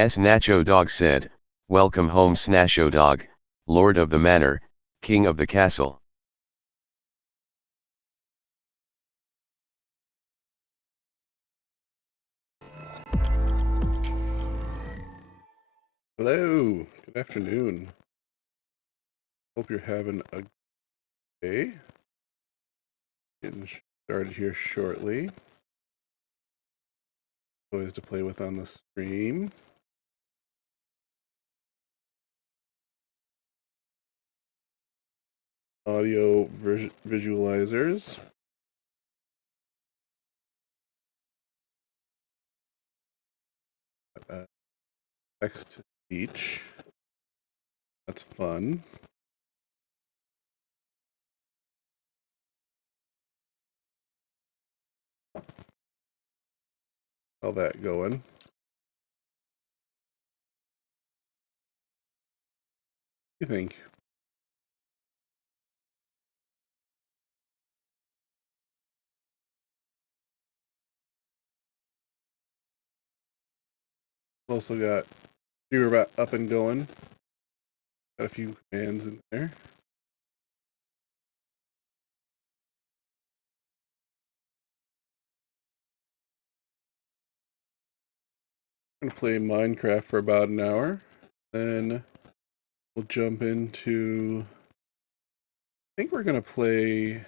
Nacho Dog said, "Welcome home Snasho Dog, Lord of the Manor, King of the Castle." Hello, good afternoon. Hope you're having a good day. Getting started here shortly. Toys to play with on the stream. Audio visualizers. Text to speech. That's fun. All that going. What do you think? Also got Stream-uary up and going. Got a few commands in there. I'm gonna play Minecraft for about an hour. Then we'll jump into, I think we're gonna play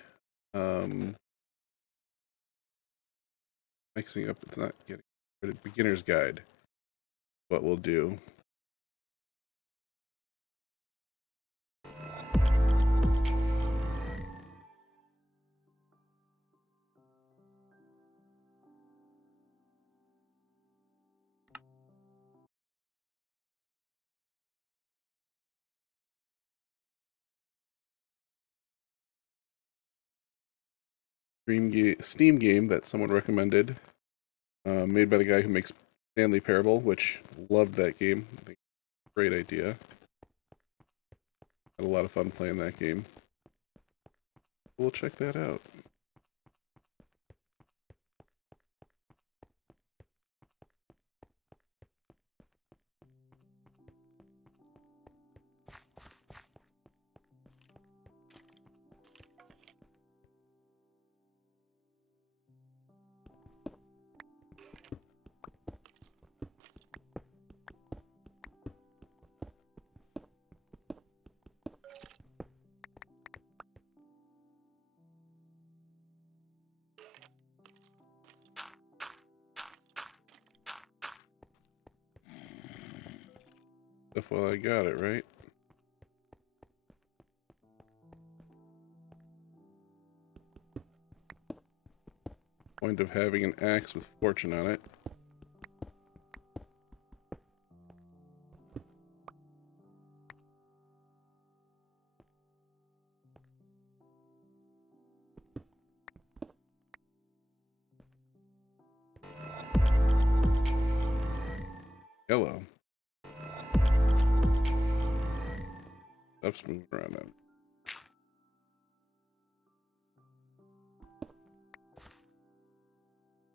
mixing up, it's not getting beginner's guide. What we'll do. Steam game that someone recommended, made by the guy who makes Stanley Parable, which loved that game. I think great idea. Had a lot of fun playing that game. We'll check that out. Stuff while I got it, right? Point of having an axe with fortune on it. Hello. Stuff's moving around now.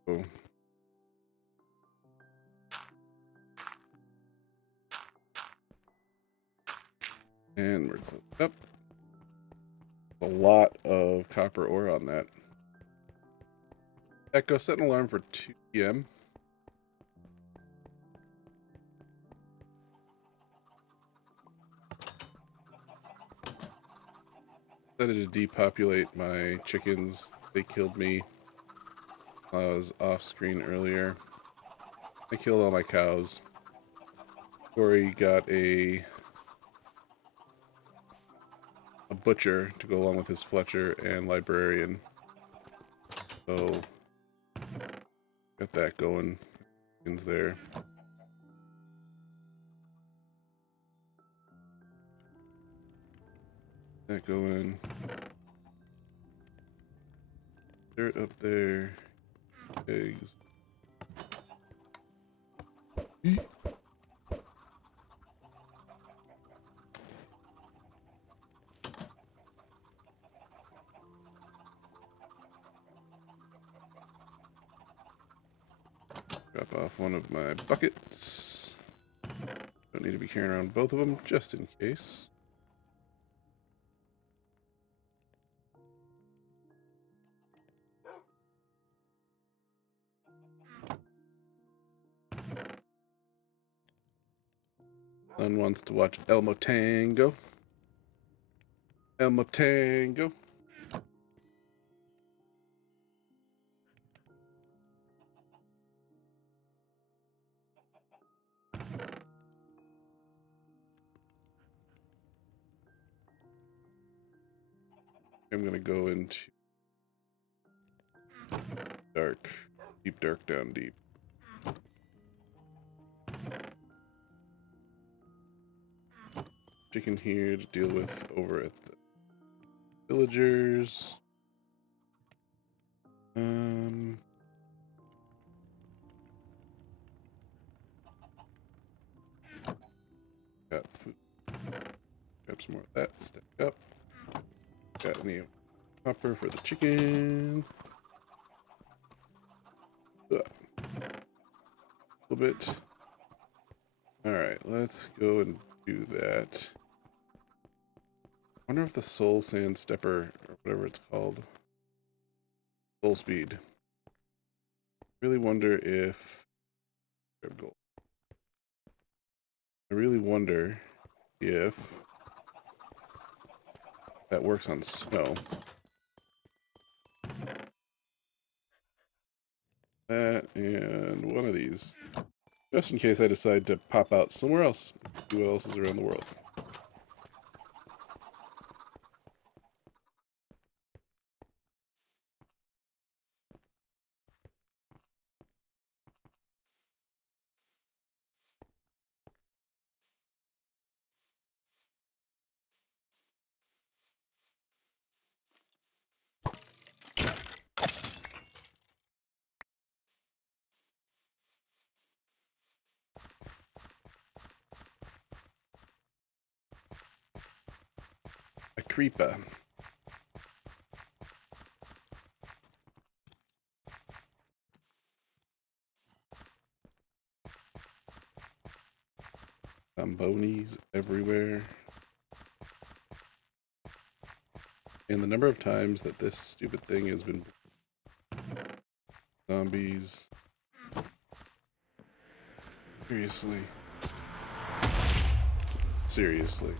Oh. And we're closed up. A lot of copper ore on that. Echo, set an alarm for 2 p.m. Decided to depopulate my chickens. They killed me while I was off screen earlier. I killed all my cows. Corey got a butcher to go along with his Fletcher and librarian. So got that going. Chickens there. That going. Dirt up there. Eggs. Drop off one of my buckets. Don't need to be carrying around both of them, just in case. Son wants to watch Elmo Tango. Elmo Tango. I'm gonna go into dark, down deep. Chicken here to deal with over at the villagers. Got food. Grab some more of that. Stack up. Got any copper for the chicken. A little bit. Alright, let's go and do that. I wonder if the soul sand stepper, or whatever it's called, soul speed. Really wonder if grab gold. I really wonder if that works on snow. That and one of these. Just in case I decide to pop out somewhere else. See what else is around the world. A creeper. Zombonis everywhere. And the number of times that this stupid thing has been... Zombies. Seriously. Seriously.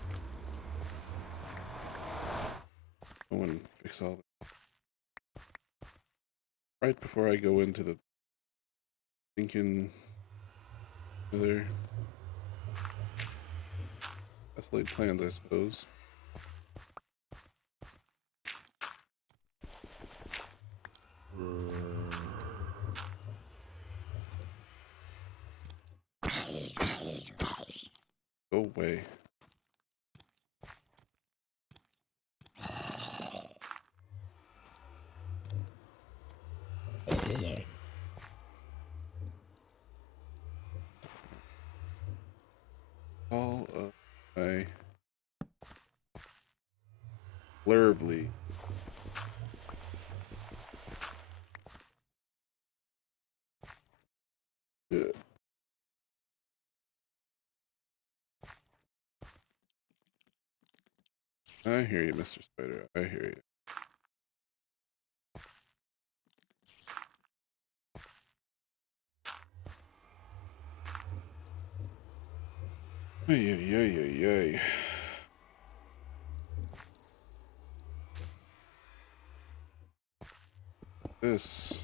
Go and fix all that. Right before I go into the thinking other best laid plans, I suppose. Go away. All of my blurably. Good. I hear you, Mr. Spider. I hear you. Ay, ay, ay, ay, ay. This.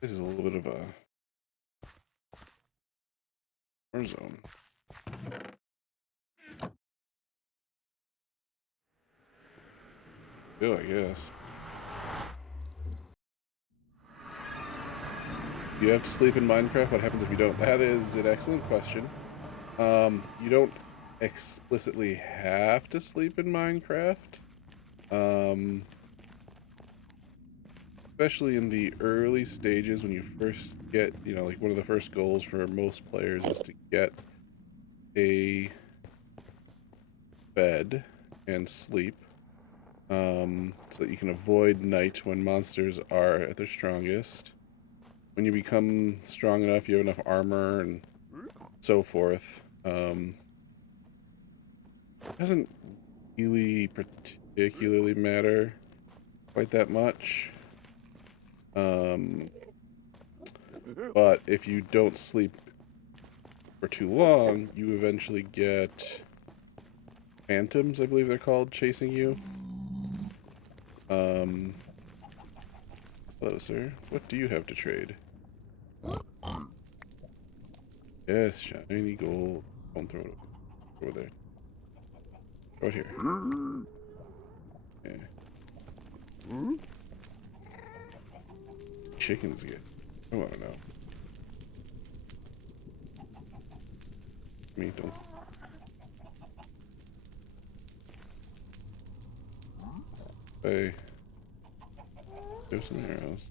This is a little bit of a war zone. Oh, I guess. Do you have to sleep in Minecraft? What happens if you don't? That is an excellent question. You don't explicitly have to sleep in Minecraft. especially in the early stages when you first get, you know, like one of the first goals for most players is to get a bed and sleep, so that you can avoid night when monsters are at their strongest. When you become strong enough, you have enough armor and so forth. Doesn't really particularly matter quite that much. But if you don't sleep for too long, you eventually get phantoms, I believe they're called, chasing you. Hello, sir. What do you have to trade? Yes, shiny gold. Don't throw it over there. Throw it here. Yeah. Chickens get. I want to know. Me, don't. Hey. Throw some arrows.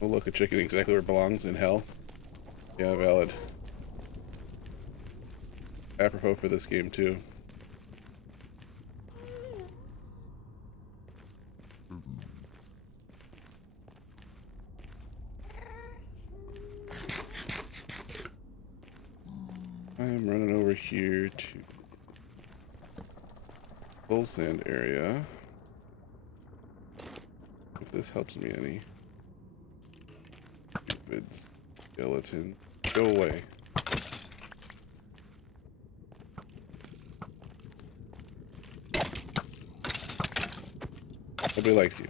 Oh, look, a chicken exactly where it belongs, in hell. Yeah, valid. Apropos for this game, too. I'm running over here to full sand area. If this helps me any. Stupid skeleton. Go away. Nobody likes you.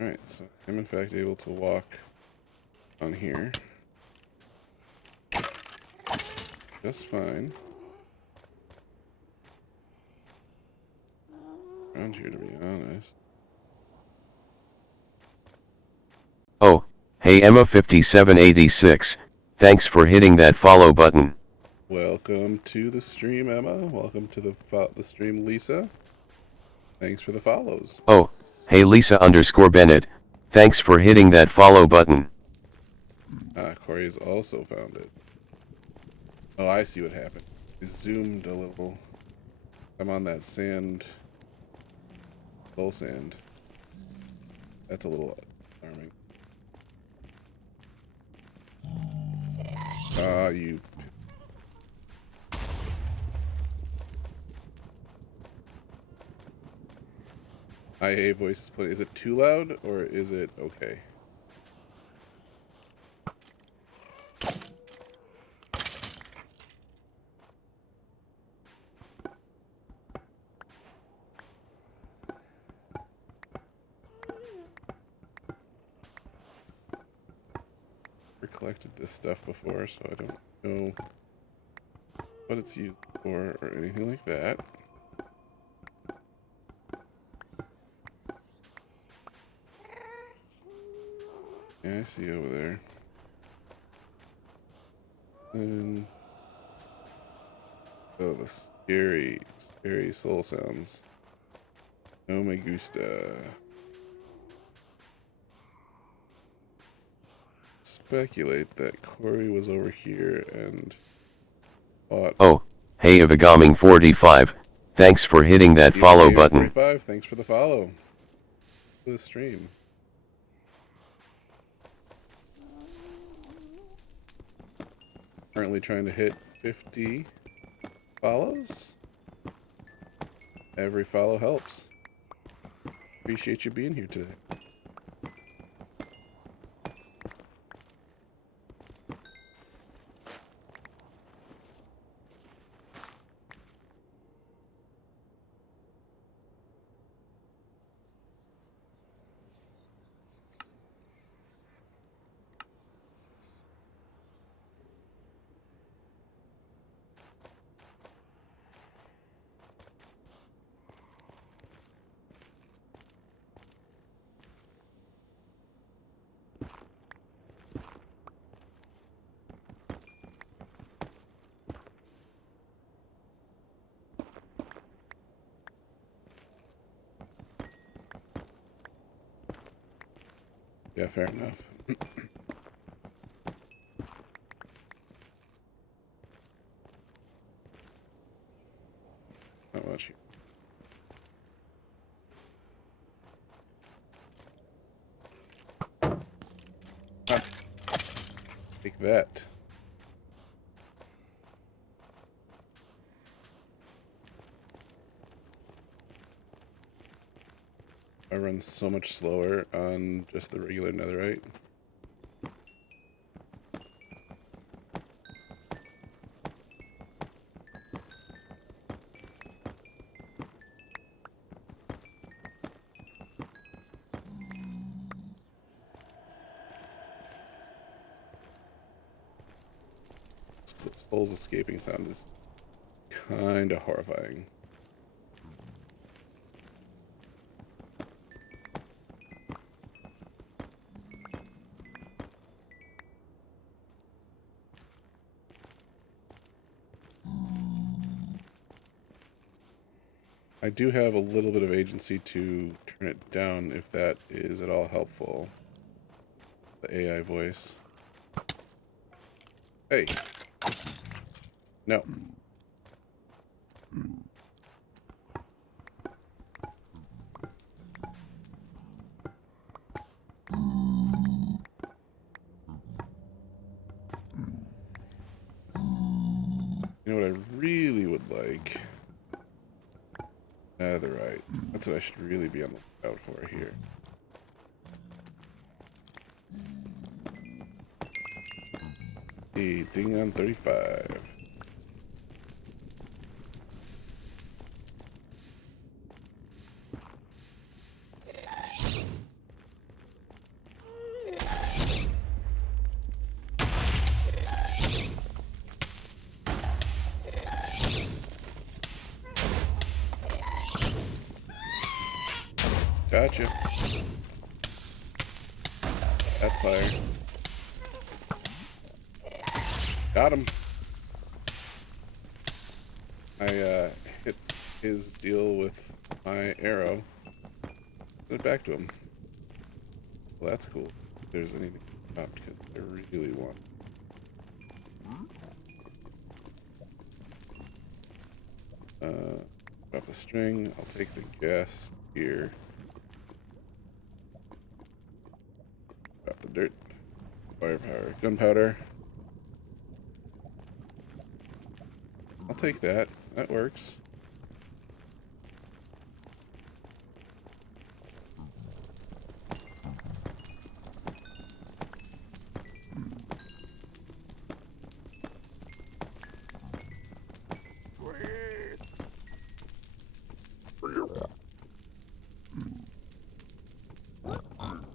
Alright, so I'm in fact able to walk on here just fine. Around here, to be honest. Oh, hey Emma5786, thanks for hitting that follow button. Welcome to the stream, Emma. Welcome to the stream, Lisa. Thanks for the follows. Oh, hey Lisa_Bennett, thanks for hitting that follow button. Ah, Corey has also found it. Oh, I see what happened. I zoomed a little. I'm on that sand. Full sand. That's a little alarming. Ah, you. IA voice is playing. Is it too loud or is it okay? Never collected this stuff before, so I don't know what it's used for or anything like that. Yeah, I see over there. And oh, the scary, scary soul sounds. No me gusta. Speculate that Corey was over here and fought. Oh, hey Avagaming45, thanks for hitting that follow button. 45, thanks for the follow. For the stream. Currently trying to hit 50 follows. Every follow helps. Appreciate you being here today. Yeah, fair enough. Not much. Ah, take that. I run so much slower on just the regular netherite. Soul's escaping sound is kind of horrifying. I do have a little bit of agency to turn it down if that is at all helpful. The AI voice. Hey. No. You know what I really would like? Netherite. That's what I should really be on the lookout for here. Hey, thing on 35. Gotcha. That's fire. Got him. I hit his deal with my arrow. Send it back to him. Well, that's cool. If there's anything up, because I really want. Drop the string. I'll take the gas here. Drop the dirt. Firepower. Gunpowder. I'll take that. That works.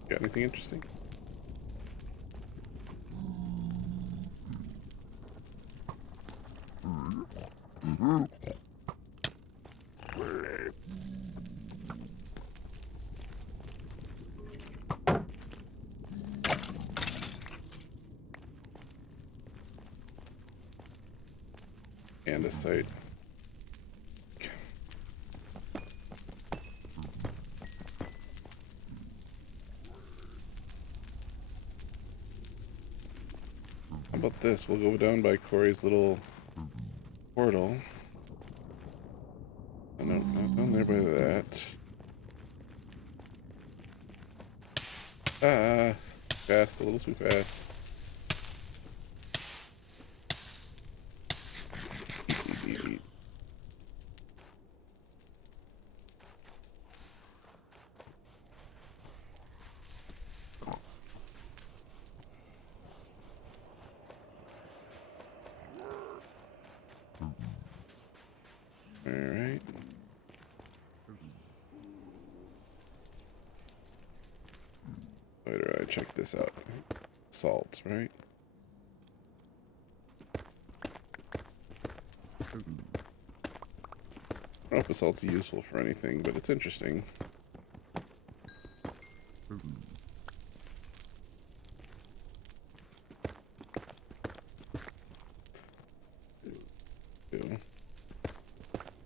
Got anything interesting? Andesite. How about this? We'll go down by Corey's little portal. Oh, no, not down there by that. Ah, fast, a little too fast. Alright. Later, I check this out. Salts, right? I don't know if basalt's useful for anything, but it's interesting.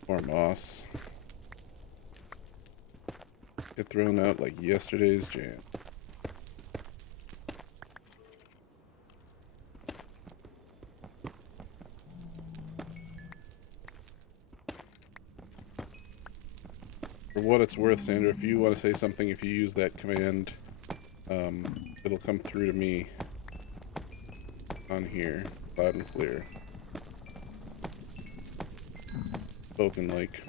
More moss. Get thrown out like yesterday's jam. For what it's worth, Sandra, if you want to say something, if you use that command, it'll come through to me on here, loud and clear. Spoken like.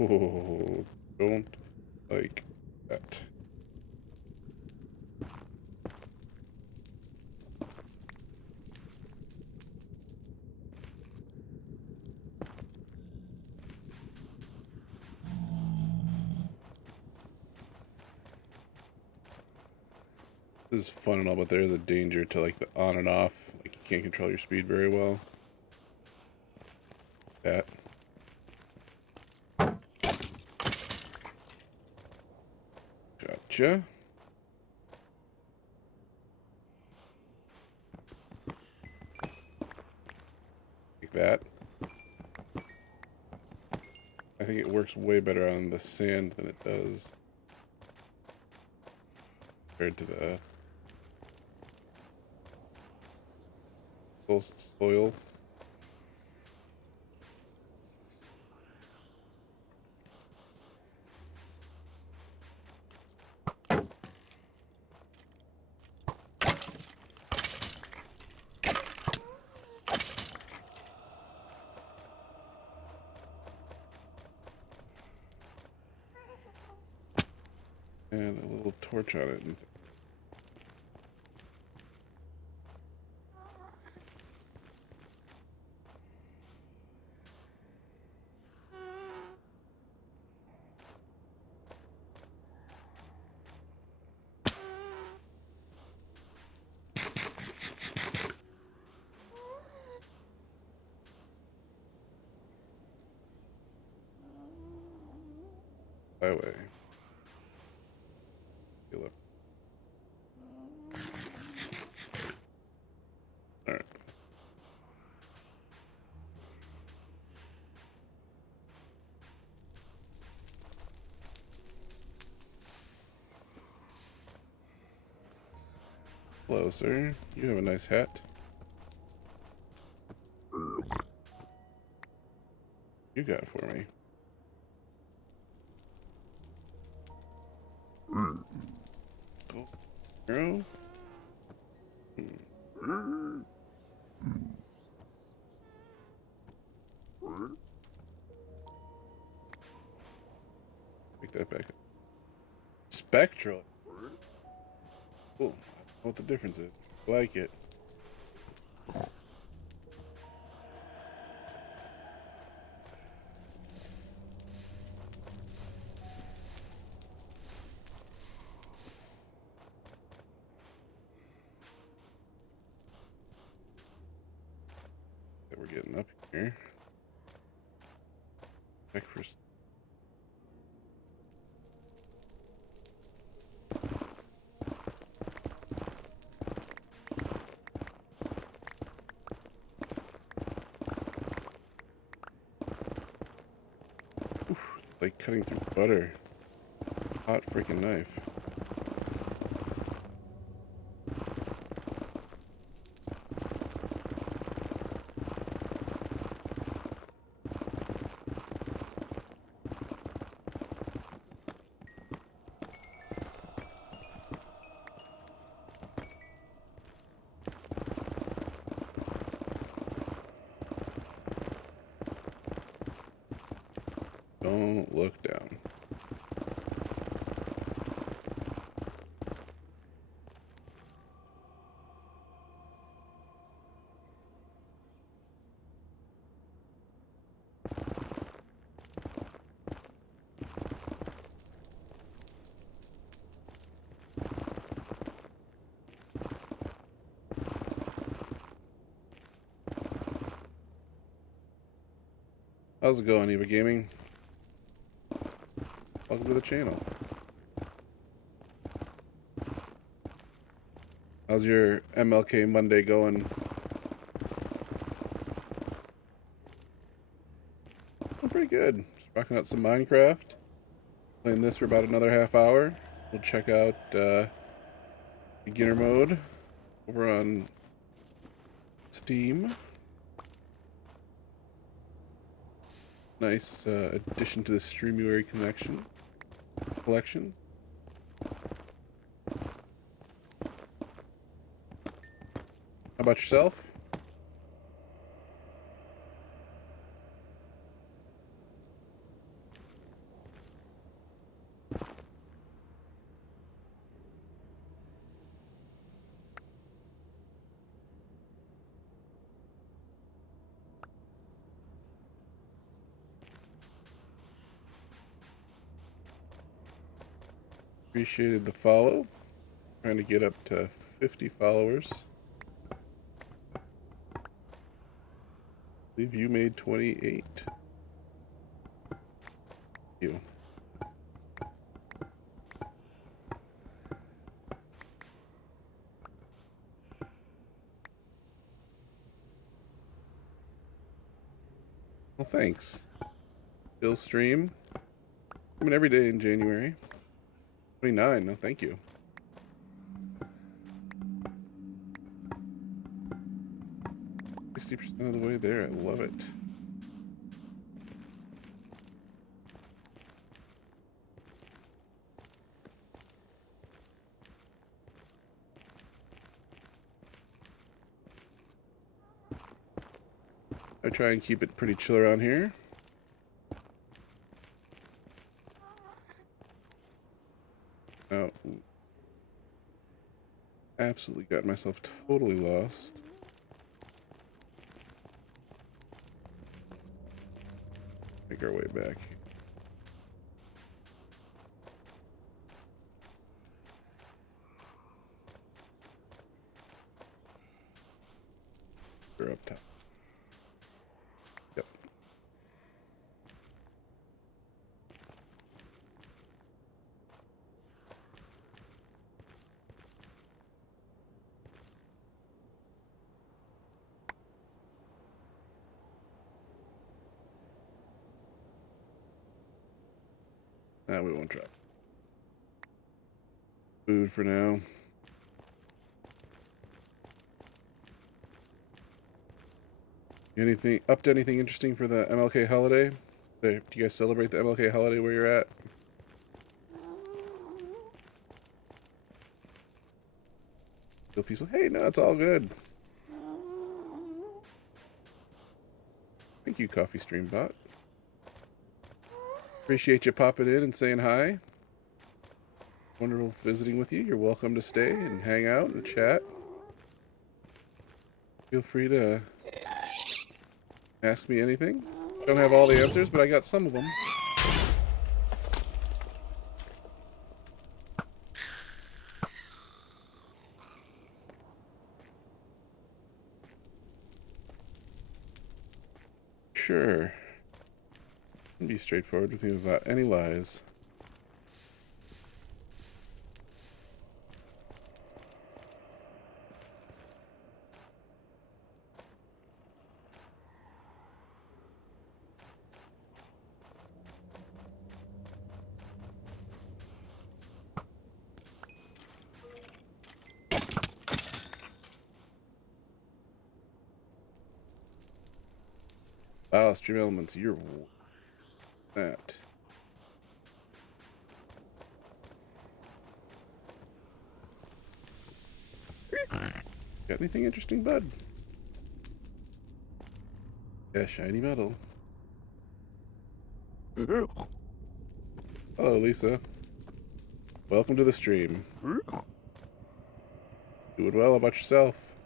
Oh, don't like that. This is fun and all, but there is a danger to like the on and off. Like you can't control your speed very well. That. Gotcha. Like that. I think it works way better on the sand than it does compared to the soil. And a little torch on it. Highway. Alright. Hello, sir. You have a nice hat. You got it for me. Oh, girl. Pick that back up. Spectral. Cool. I don't know what the difference is. I like it. That we're getting up here. Back for like cutting through butter. Hot freaking knife. Don't look down. How's it going, Eva Gaming? Welcome to the channel. How's your MLK Monday going? Oh, pretty good. Just rocking out some Minecraft. Playing this for about another half hour. We'll check out beginner mode over on Steam. Nice addition to the Stream-uary collection. How about yourself? Appreciated the follow. Trying to get up to 50 followers. I believe you made 28. Thank you. Well, thanks. Still stream. I mean, every day in January. 29. No, thank you. 60% of the way there. I love it. I try and keep it pretty chill around here. Oh, absolutely got myself totally lost. Make our way back. We're up top. Yep. Nah, we won't drop. Food for now. Anything up to anything interesting for the MLK holiday? Do you guys celebrate the MLK holiday where you're at? Feel peaceful? Hey, no, it's all good. Thank you, Coffee Stream Bot. Appreciate you popping in and saying hi. Wonderful visiting with you. You're welcome to stay and hang out and chat. Feel free to ask me anything. Don't have all the answers, but I got some of them. Sure. Be straightforward with you about any lies. Wow, Stream Elements, you're that. Got anything interesting, bud? Yeah, shiny metal. Hello, Lisa. Welcome to the stream. Doing well. How about yourself?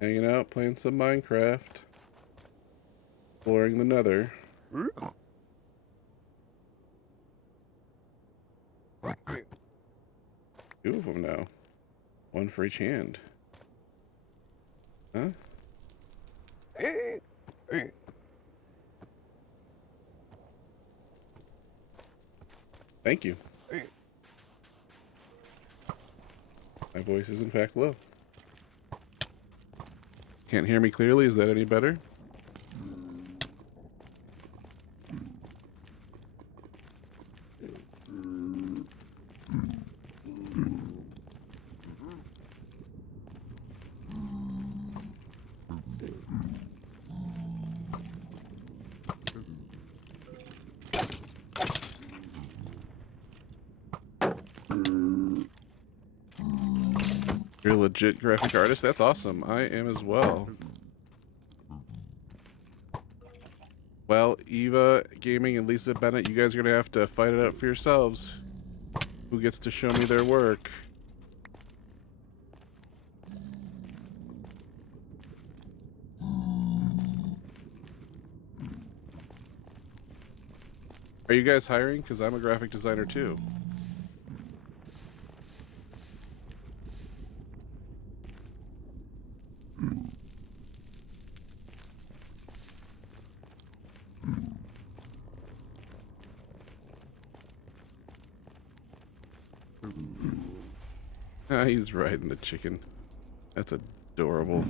Hanging out, playing some Minecraft. Exploring the nether. Two of them now. One for each hand. Huh? Thank you. My voice is in fact low. Can't hear me clearly. Is that any better? You're a legit graphic artist? That's awesome. I am as well. Well, Eva Gaming and Lisa Bennett, you guys are going to have to fight it out for yourselves. Who gets to show me their work? Are you guys hiring? Because I'm a graphic designer too. Ah, he's riding the chicken. That's adorable.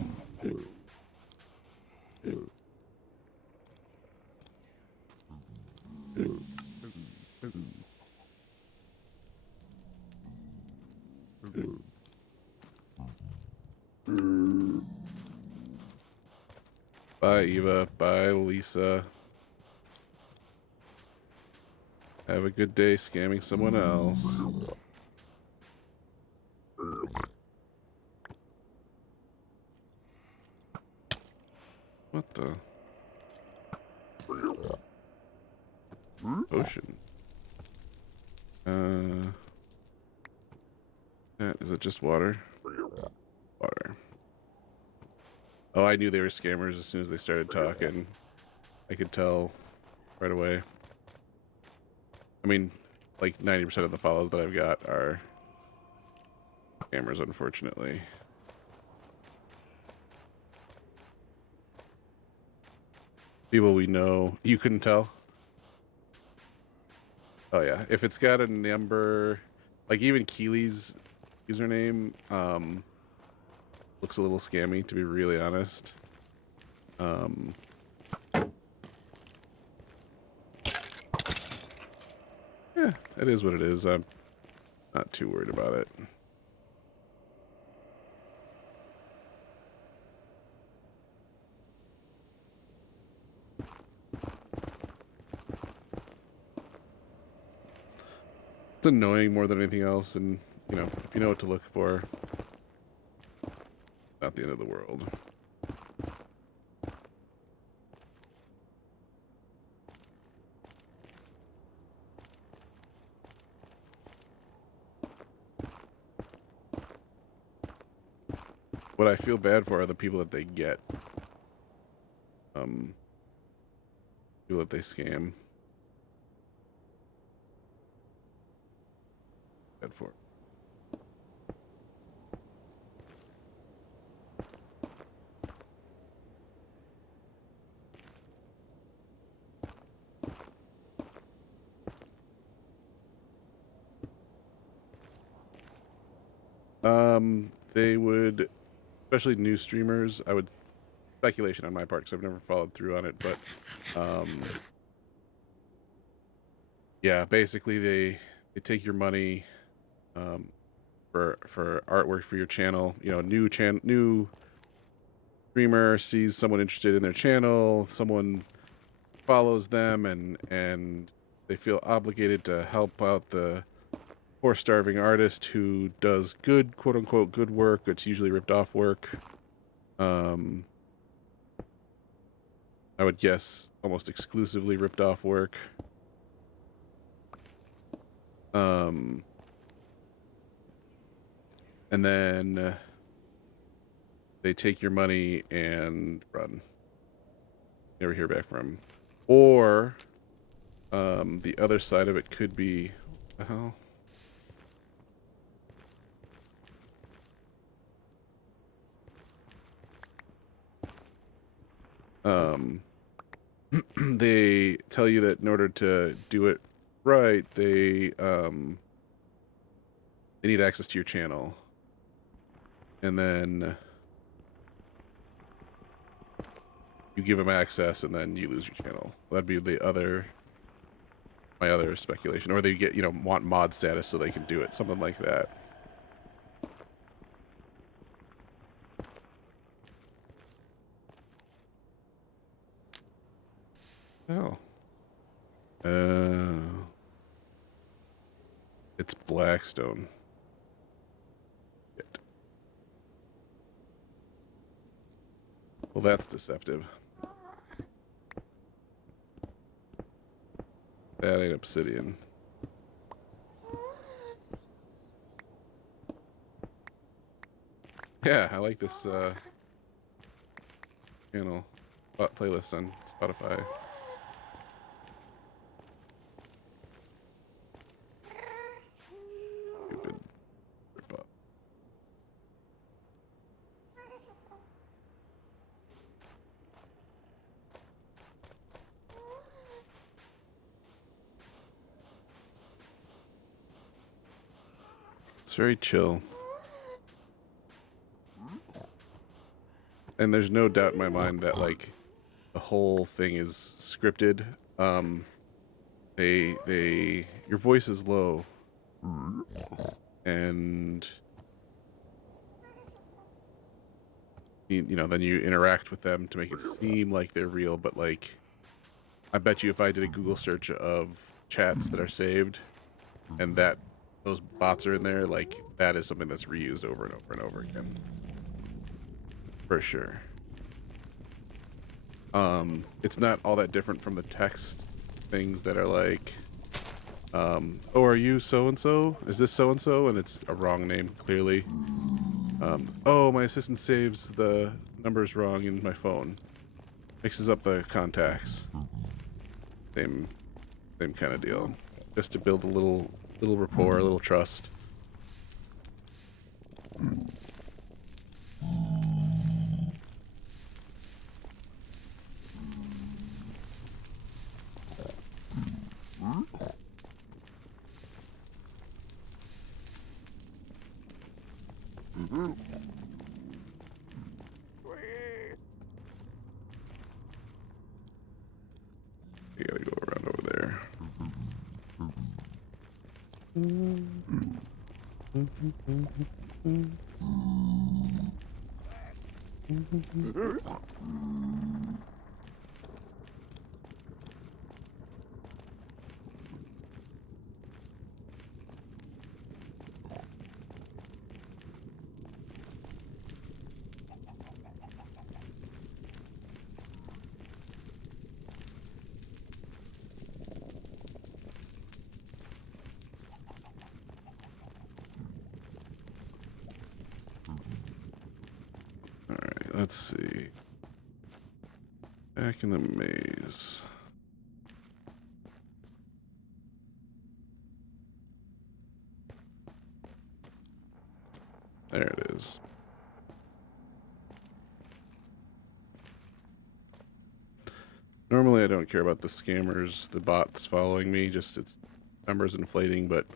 Bye, Eva. Bye, Lisa. Have a good day scamming someone else. What the? Ocean. Is it just water? Water. Oh, I knew they were scammers as soon as they started talking. I could tell right away. I mean, like 90% of the follows that I've got are scammers, unfortunately. People we know. You couldn't tell? Oh yeah. If it's got a number, like even Keely's username, looks a little scammy, to be really honest. Yeah, it is what it is. I'm not too worried about it. It's annoying more than anything else, and you know, if you know what to look for, not the end of the world. What I feel bad for are the people that they get. People that they scam. Bad for. They would, especially new streamers, I would, speculation on my part because I've never followed through on it, but yeah, basically they take your money for artwork for your channel. You know, new streamer sees someone interested in their channel, someone follows them, and they feel obligated to help out the poor starving artist who does good, quote unquote, good work. It's usually ripped off work. I would guess almost exclusively ripped off work. And then they take your money and run. Never hear back from them. Or the other side of it could be, what the hell? Um, they tell you that in order to do it right, they need access to your channel, and then you give them access, and then you lose your channel. That'd be my other speculation, or they get want mod status so they can do it, something like that. Oh, it's Blackstone. Shit. Well, that's deceptive. That ain't obsidian. Yeah, I like this channel playlist on Spotify. Stupid rip-off. It's very chill. And there's no doubt in my mind that like the whole thing is scripted. Your voice is low, and then you interact with them to make it seem like they're real. But like, I bet you if I did a Google search of chats that are saved, and those bots are in there, like that is something that's reused over and over and over again, for sure. It's not all that different from the text things that are like, oh, are you so-and-so? Is this so-and-so? And it's a wrong name, clearly. Oh, my assistant saves the numbers wrong in my phone. Mixes up the contacts. Same kind of deal. Just to build a little rapport, a little trust. You gotta go around over there. Alright, let's see. Back in the maze. There it is. Normally I don't care about the scammers, the bots following me, just its numbers inflating, but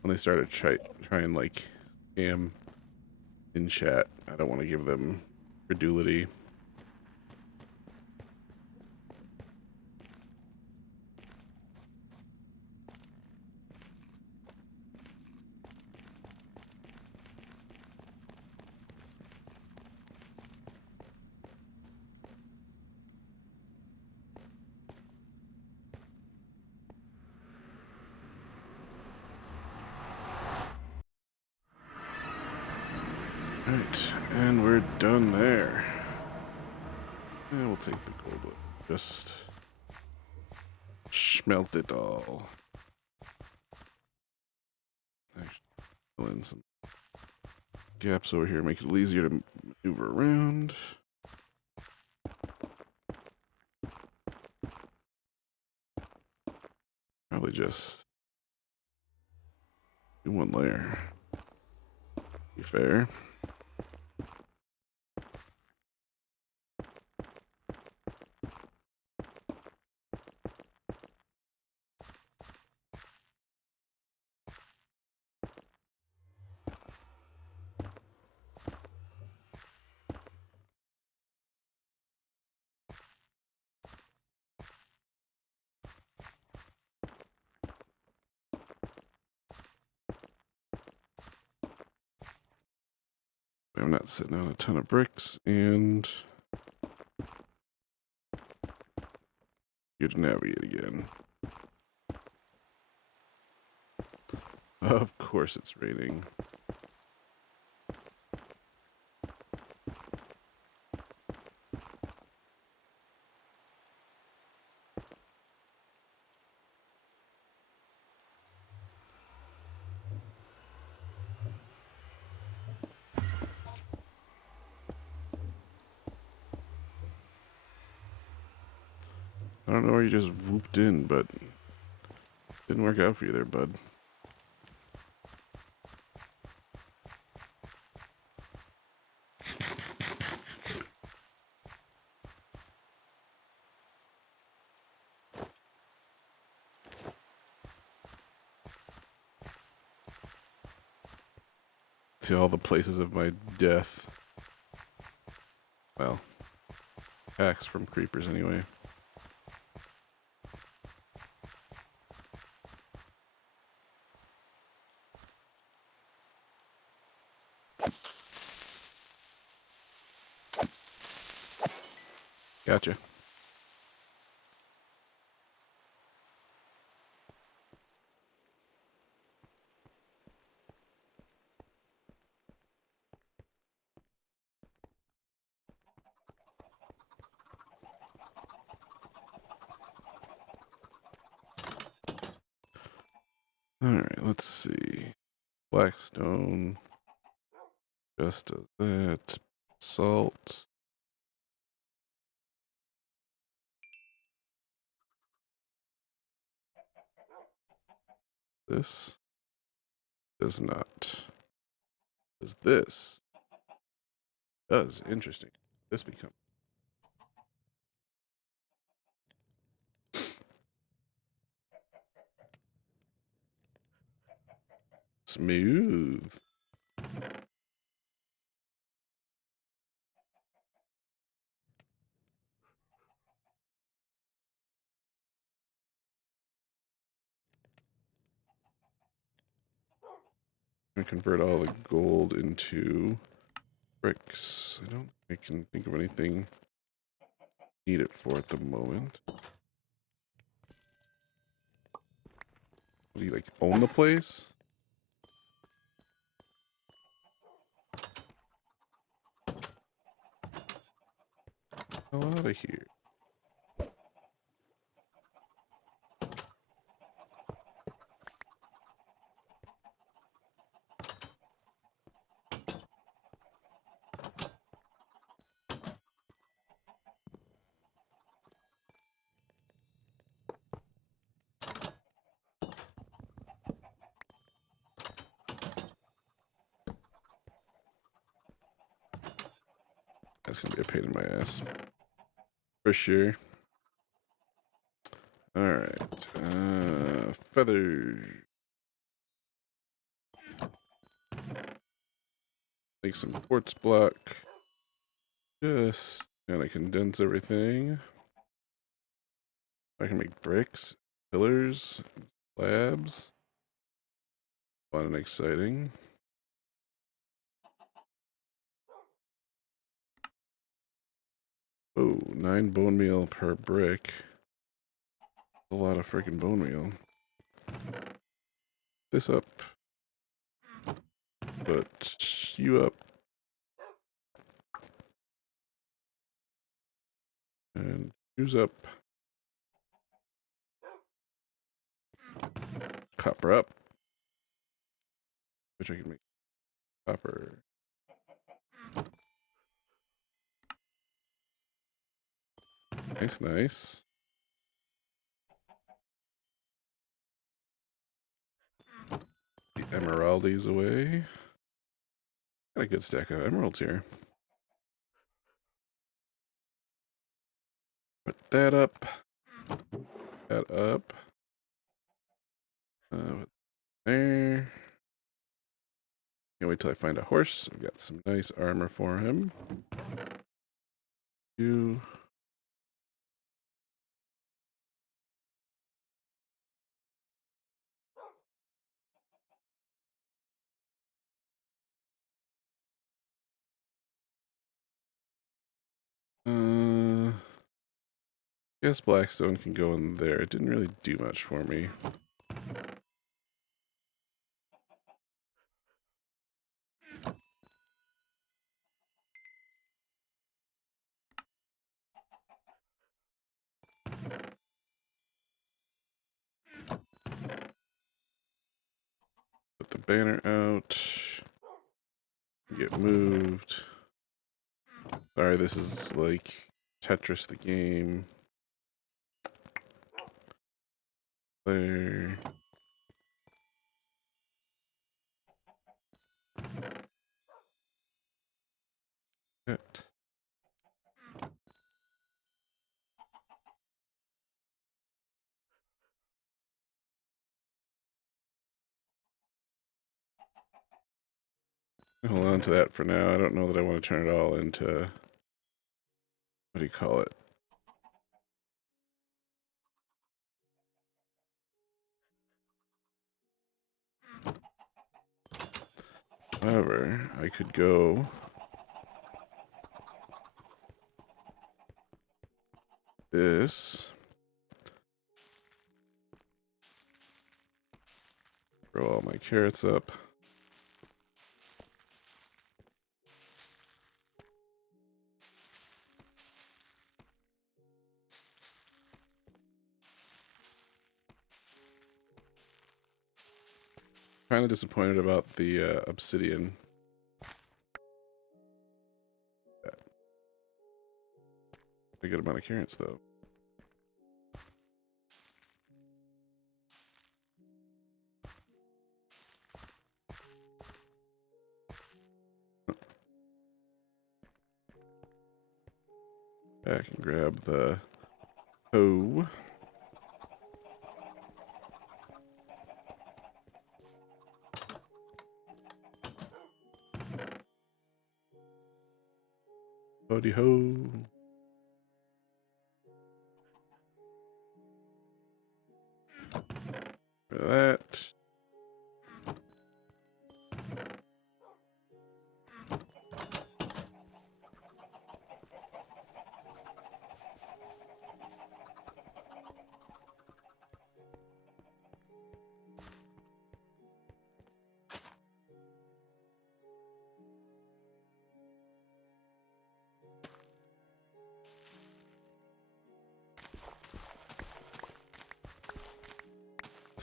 when they started try and like scam in chat, I don't want to give them credulity. Right, and we're done there. And we'll take the gold, just smelt it all. Actually, fill in some gaps over here, make it a little easier to maneuver around. Probably just do one layer. Be fair. not sitting on a ton of bricks, and you to navigate again. Of course it's raining. I don't know where you just whooped in, but didn't work out for you there, bud. See all the places of my death. Well, attacks from creepers anyway. Gotcha. Alright, let's see. Blackstone. Just does that. Salt. This does not. Does this? Does. Interesting. This become. Smooth. I convert all the gold into bricks. I don't think I can think of anything need it for at the moment. Do you like own the place? Hell out of here. That's gonna be a pain in my ass. For sure. Alright. Feathers. Make some quartz block. Just kind of condense everything. I can make bricks, pillars, slabs. Fun and exciting. Oh, 9 bone meal per brick. A lot of freaking bone meal. This up. Put you up. And use up. Copper up. Which I can make copper. Nice, nice. The emeraldies away. Got a good stack of emeralds here. Put that up. That up. There. Can't wait till I find a horse. I've got some nice armor for him. You. Guess Blackstone can go in there. It didn't really do much for me. Put the banner out. Get moved. Sorry, this is like Tetris the game. There. It. Hold on to that for now. I don't know that I want to turn it all into, what do you call it? However, I could go this. Throw all my carrots up. Kind of disappointed about the obsidian. A good amount of carrots, though. I can grab the hoe. Howdy ho. For that.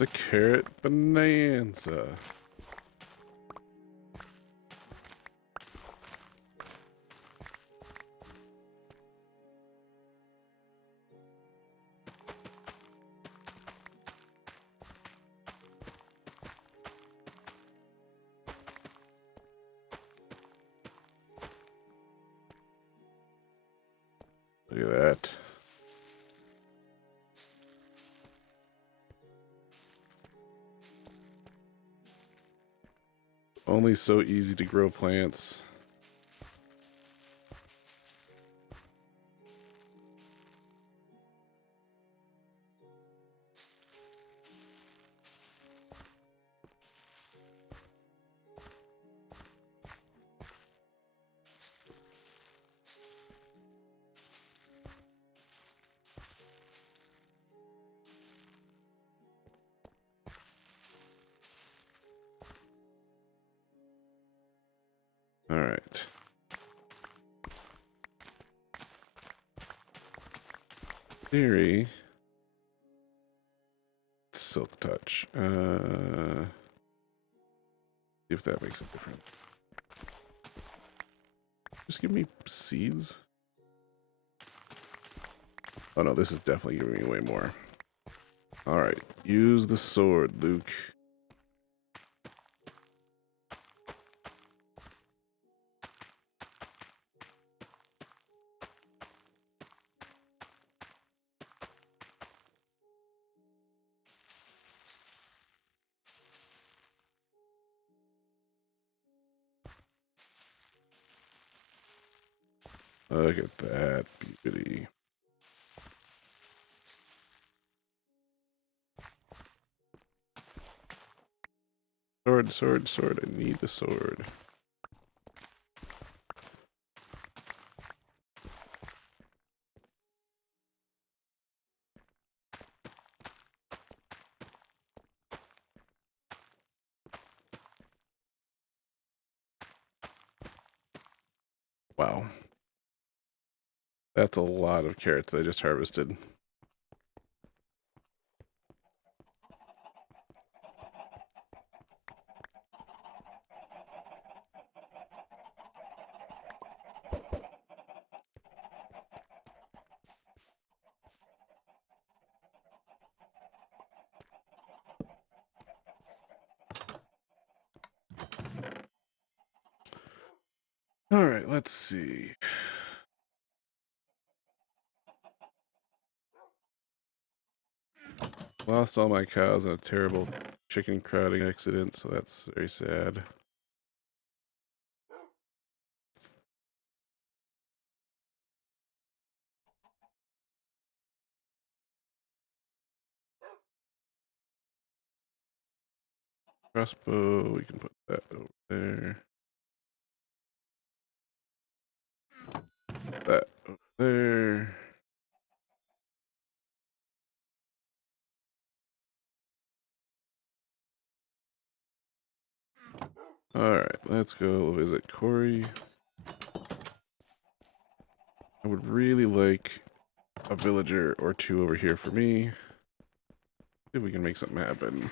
It's a carrot bonanza. Look at that. Only so easy to grow plants. All right. Theory. Silk touch. See if that makes a difference. Just give me seeds. Oh no, this is definitely giving me way more. All right, use the sword, Luke. Look at that beauty. Sword, sword, sword. I need the sword. Wow. That's a lot of carrots that I just harvested. All right, let's see. Lost all my cows in a terrible chicken crowding accident, so that's very sad. Crossbow, we can put that over there. That over there. Alright, let's go visit Corey. I would really like a villager or two over here for me. See if we can make something happen.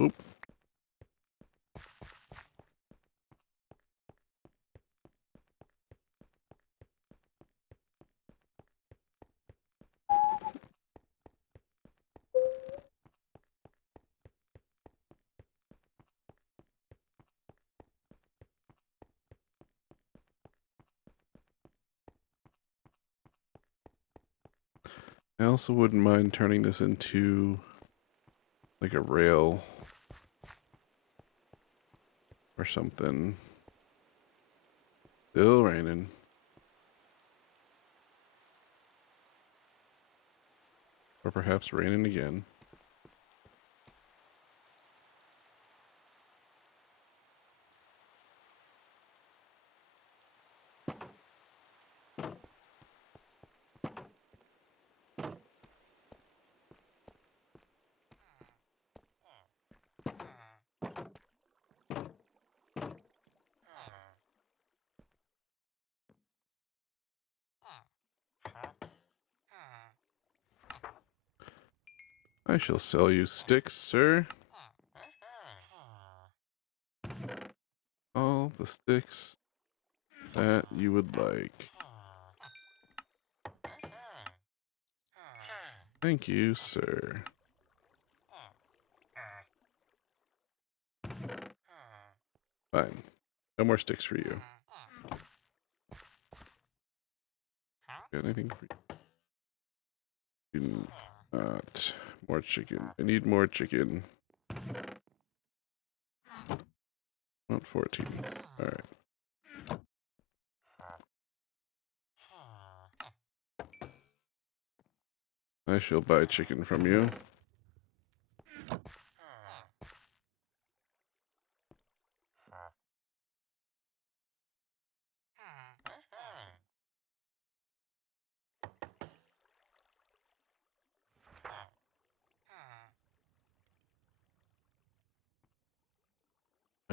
Oop. I also wouldn't mind turning this into like a rail or something. Still raining. Or perhaps raining again. I shall sell you sticks, sir. All the sticks that you would like. Thank you, sir. Fine. No more sticks for you. Got anything for you? Not. More chicken. I need more chicken. Not 14. Alright. I shall buy chicken from you.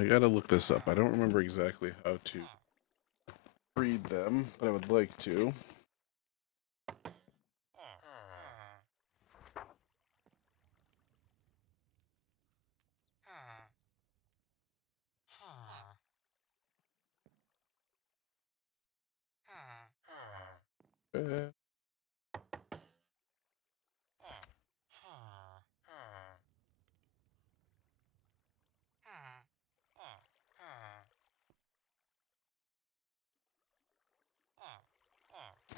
I gotta look this up. I don't remember exactly how to breed them, but I would like to. Uh,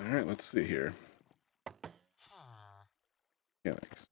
Alright, let's see here. Mechanics.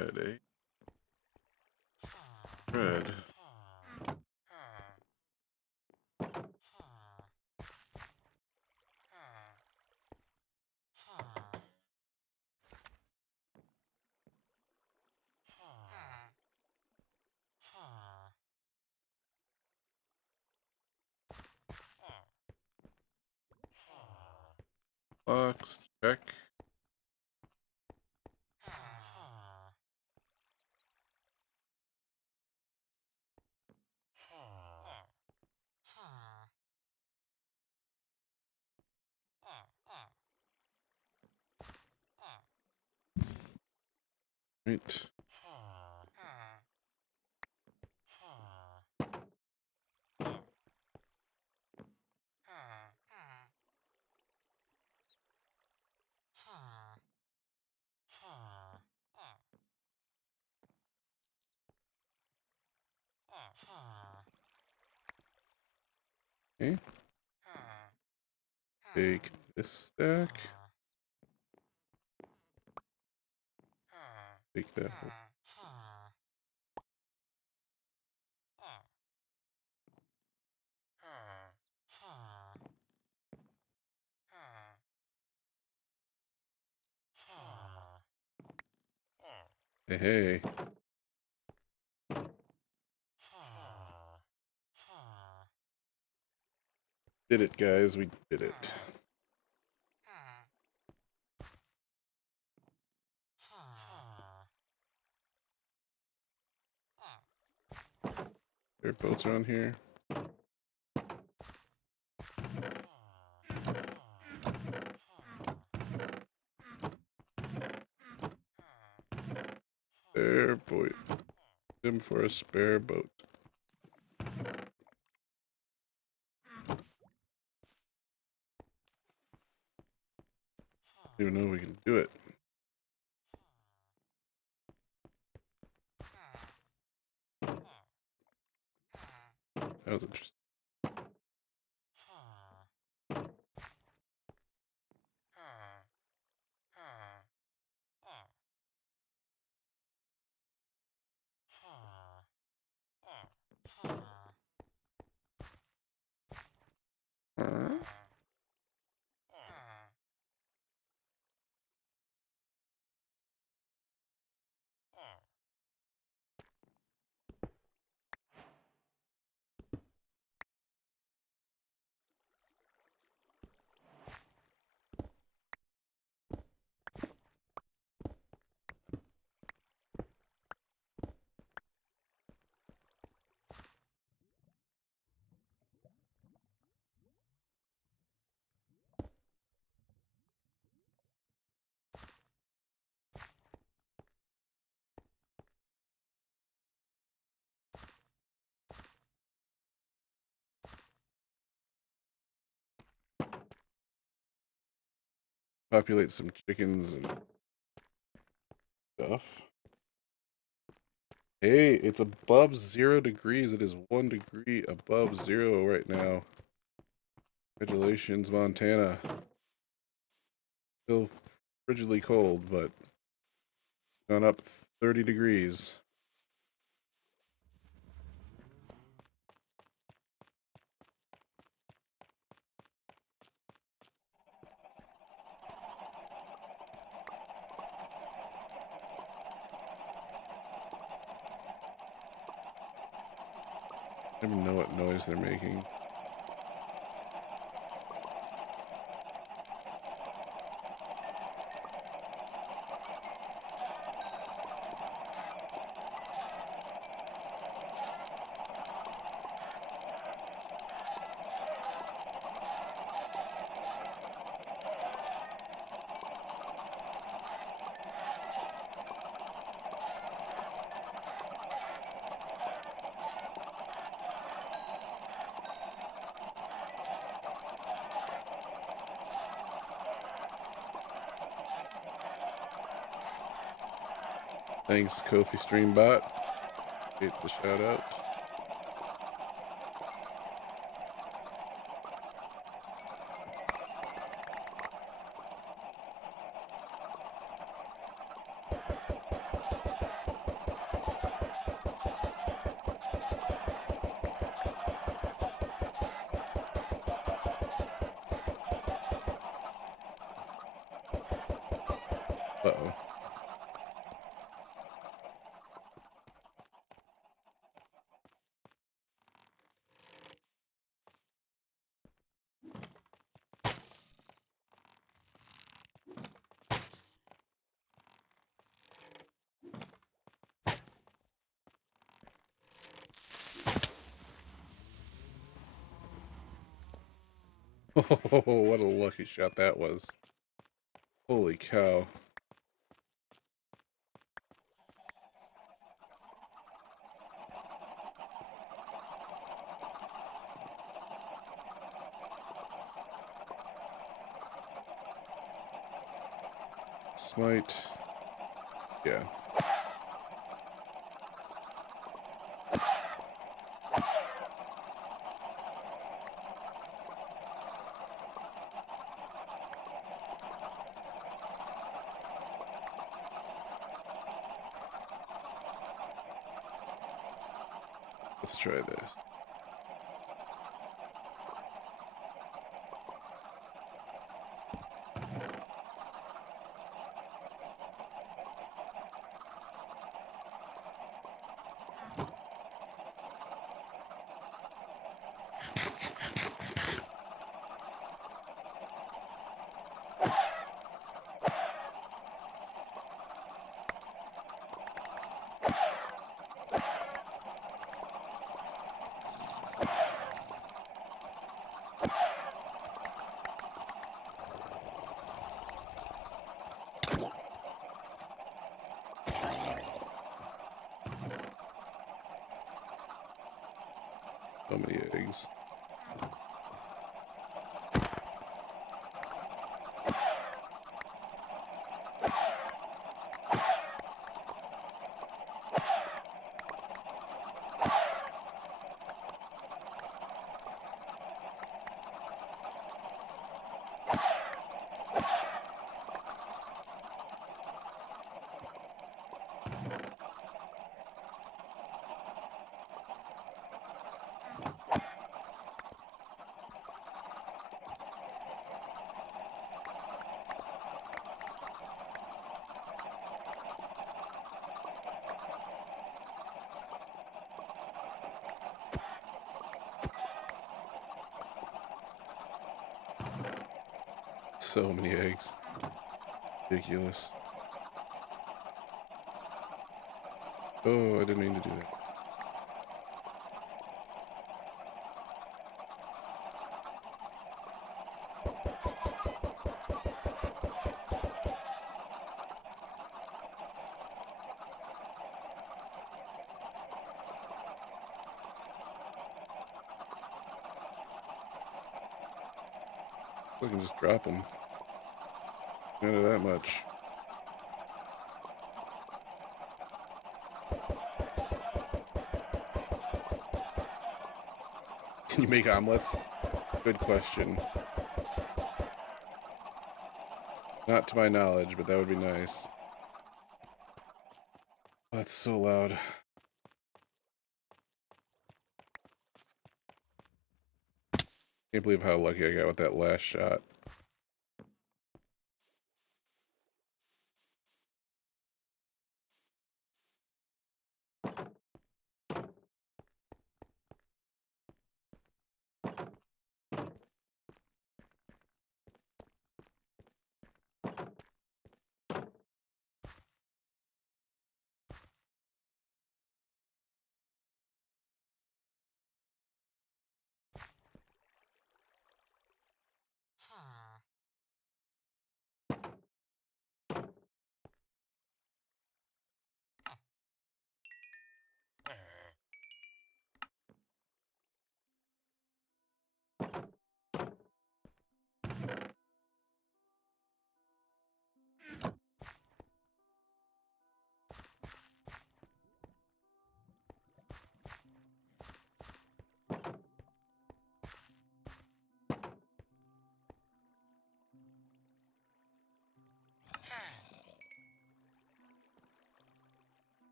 Red, eh? Red. Box, check. Right. Okay. Take this stack. Take that. Hey, hey. Did it, guys. We did it. There are boats around here. Spare boat. Them for a spare boat. I don't even know we can do it. That was interesting. Populate some chickens and stuff. Hey, it's above 0 degrees. It is 1 degree above 0 right now. Congratulations, Montana. Still frigidly cold, but gone up 30 degrees. I don't even know what noise they're making. Thanks, Kofi Streambot. Hit the shout out. Uh-oh. Oh, what a lucky shot that was. Holy cow. Smite. Yeah. Let's try this. So many eggs. So many eggs. Ridiculous. Oh, I didn't mean to do that. I can just drop them. Not that much. Can you make omelets? Good question. Not to my knowledge, but that would be nice. Oh, that's so loud. Can't believe how lucky I got with that last shot.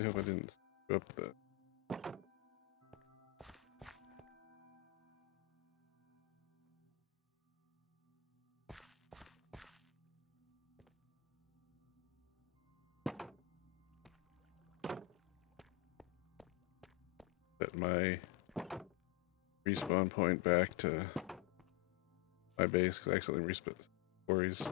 I hope I didn't screw up the... Set my respawn point back to my base because I accidentally respawned quarries.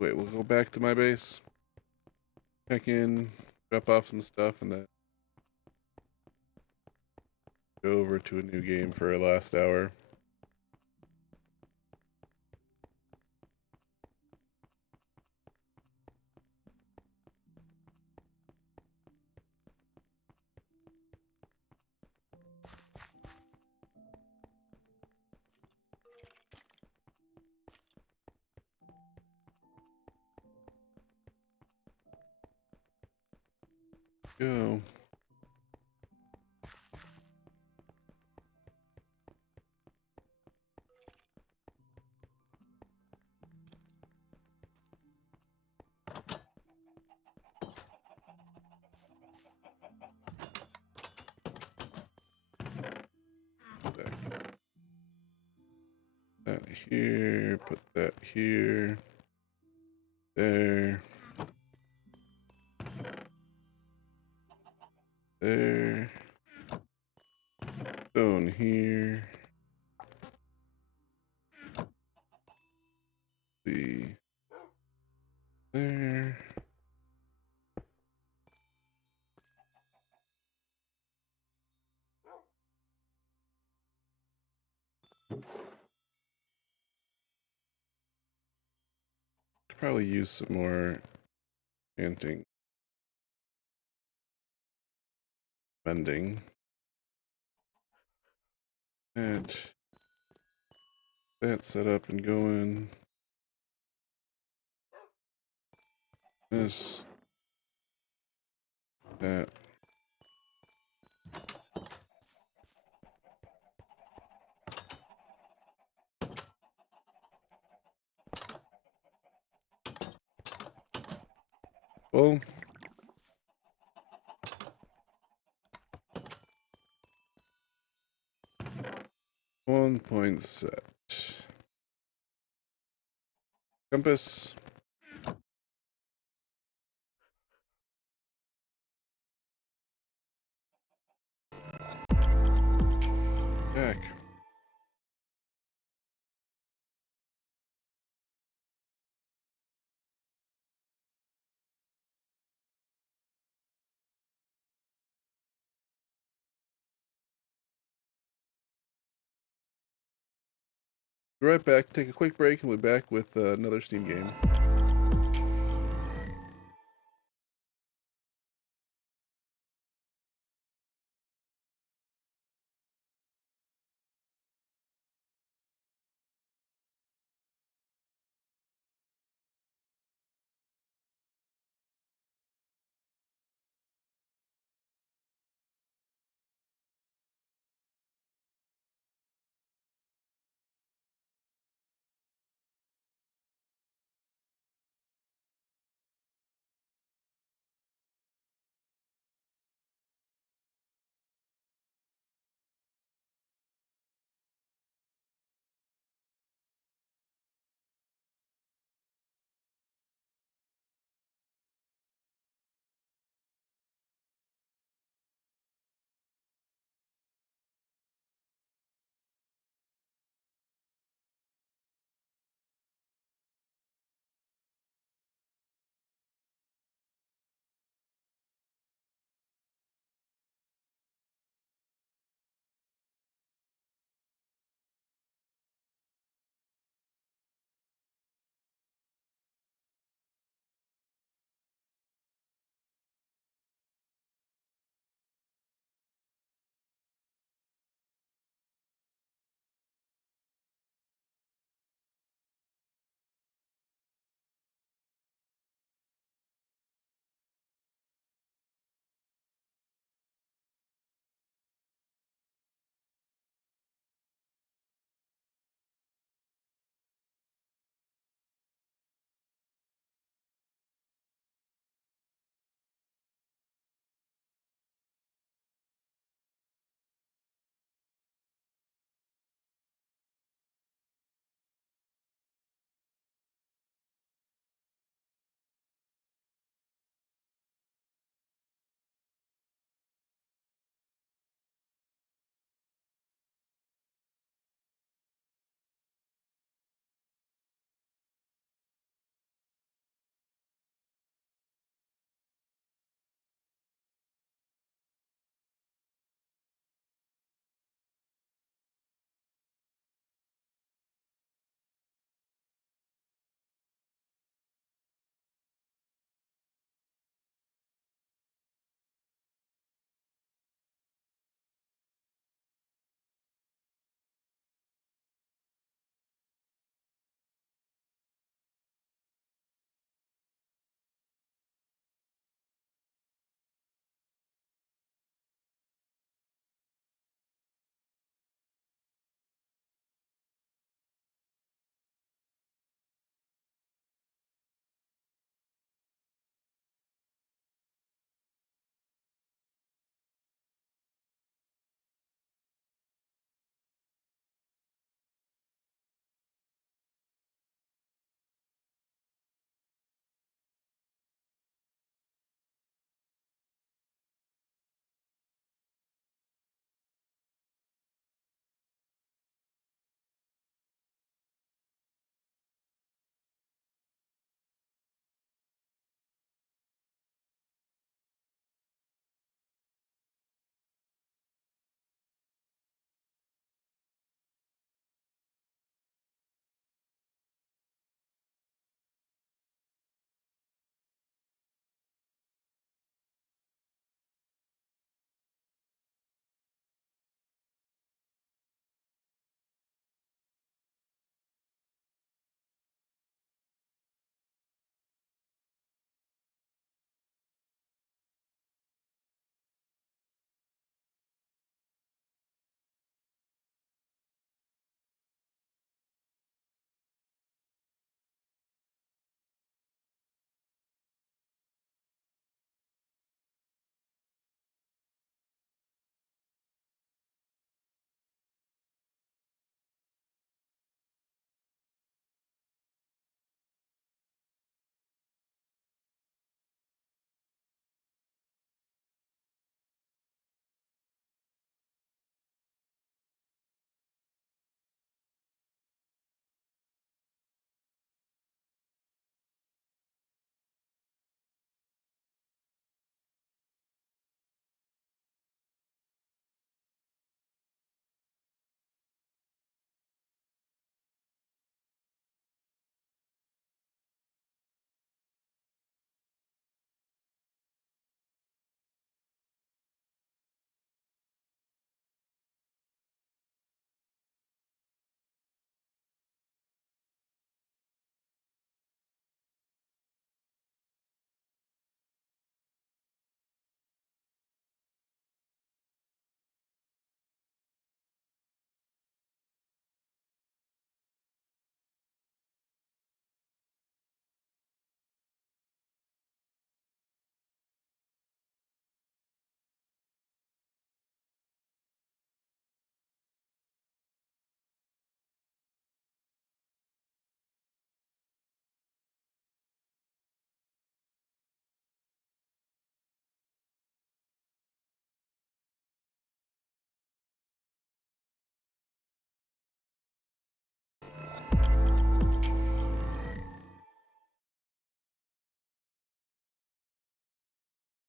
Wait, we'll go back to my base, check in, drop off some stuff, and then go over to a new game for our last hour. Go. That here, put that here, there, there, stone here, see, there. Could probably use some more chanting, mending. That set up and going. This, that. Well, one point set. Compass. Back. Be right back. Take a quick break and we'll be back with another Steam game.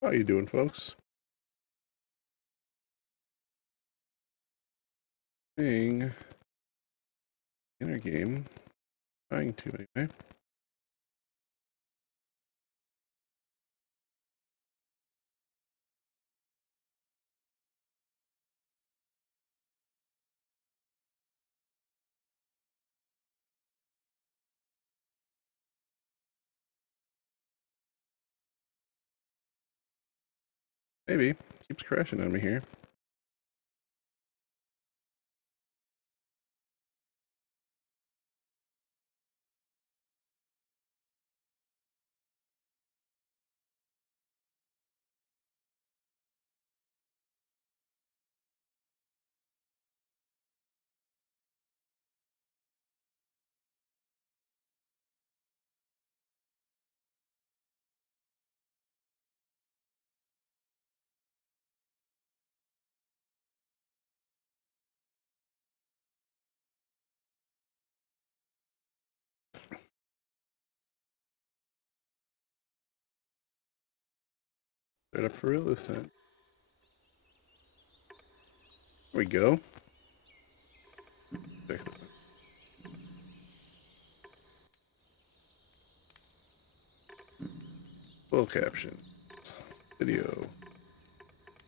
How you doing, folks? Playing inner game. Trying to, anyway. Maybe. Keeps crashing on me here. Start up for real this time. There we go. Excellent. Full caption. Video.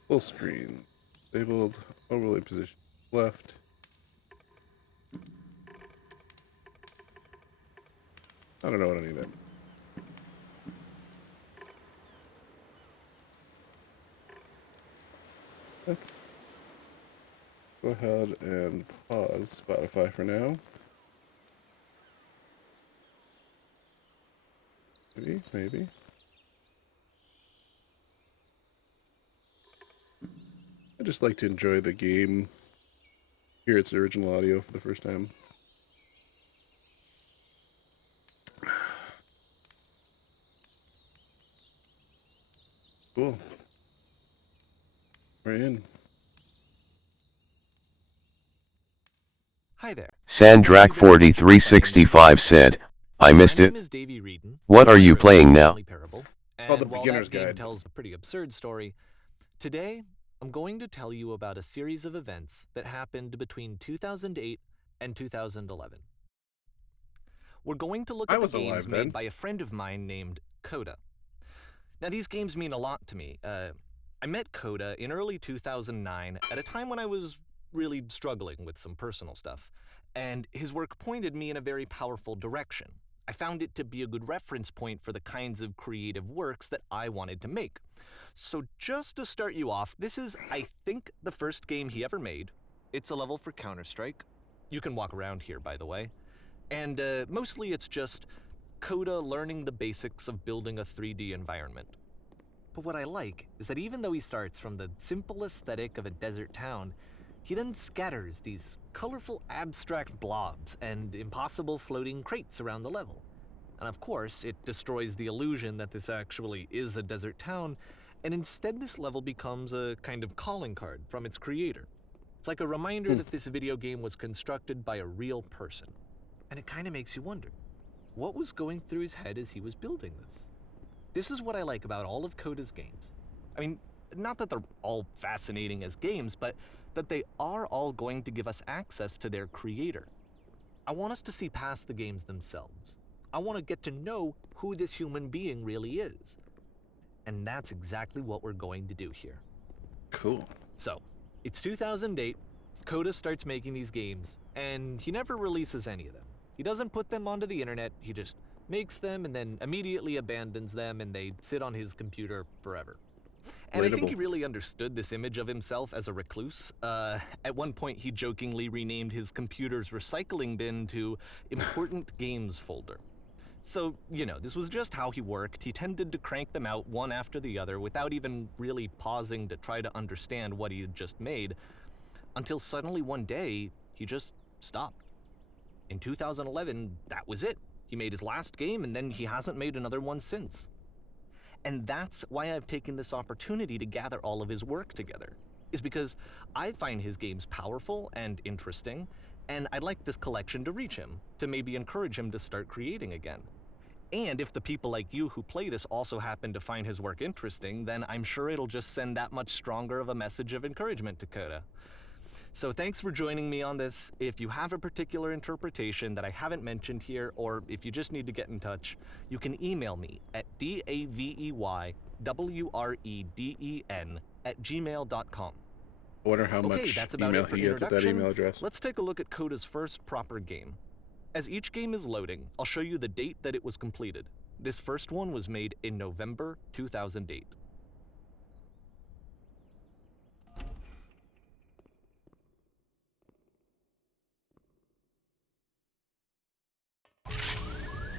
Full screen. Disabled. Overlay position. Left. I don't know what any of that. Let's go ahead and pause Spotify for now. Maybe. I just like to enjoy the game, hear its original audio for the first time. Cool. We're in. Hi there. Sandrak4365 said, I missed it. What are you playing now? Called The Beginner's Guide. Tells a pretty absurd story. Today, I'm going to tell you about a series of events that happened between 2008 and 2011. We're going to look at the games made by a friend of mine named Coda. Now, these games mean a lot to me. I met Coda in early 2009 at a time when I was really struggling with some personal stuff, and his work pointed me in a very powerful direction. I found it to be a good reference point for the kinds of creative works that I wanted to make. So just to start you off, this is, I think, the first game he ever made. It's a level for Counter-Strike. You can walk around here, by the way. And mostly it's just Coda learning the basics of building a 3D environment. But what I like is that even though he starts from the simple aesthetic of a desert town, he then scatters these colorful abstract blobs and impossible floating crates around the level. And of course, it destroys the illusion that this actually is a desert town, and instead this level becomes a kind of calling card from its creator. It's like a reminder that this video game was constructed by a real person. And it kind of makes you wonder, what was going through his head as he was building this? This is what I like about all of Coda's games. I mean, not that they're all fascinating as games, but that they are all going to give us access to their creator. I want us to see past the games themselves. I want to get to know who this human being really is. And that's exactly what we're going to do here. Cool. So, it's 2008, Coda starts making these games, and he never releases any of them. He doesn't put them onto the internet, he just makes them and then immediately abandons them, and they sit on his computer forever. And I think he really understood this image of himself as a recluse. At one point, he jokingly renamed his computer's recycling bin to Important Games Folder. So, you know, this was just how he worked. He tended to crank them out one after the other without even really pausing to try to understand what he had just made, until suddenly one day, he just stopped. In 2011, that was it. He made his last game, and then he hasn't made another one since. And that's why I've taken this opportunity to gather all of his work together, is because I find his games powerful and interesting, and I'd like this collection to reach him, to maybe encourage him to start creating again. And if the people like you who play this also happen to find his work interesting, then I'm sure it'll just send that much stronger of a message of encouragement to Coda. So thanks for joining me on this. If you have a particular interpretation that I haven't mentioned here, or if you just need to get in touch, you can email me at daveywreden@gmail.com. I wonder how much that's about email it for he gets at that introduction. email address. Let's take a look at Coda's first proper game. As each game is loading, I'll show you the date that it was completed. This first one was made in November 2008.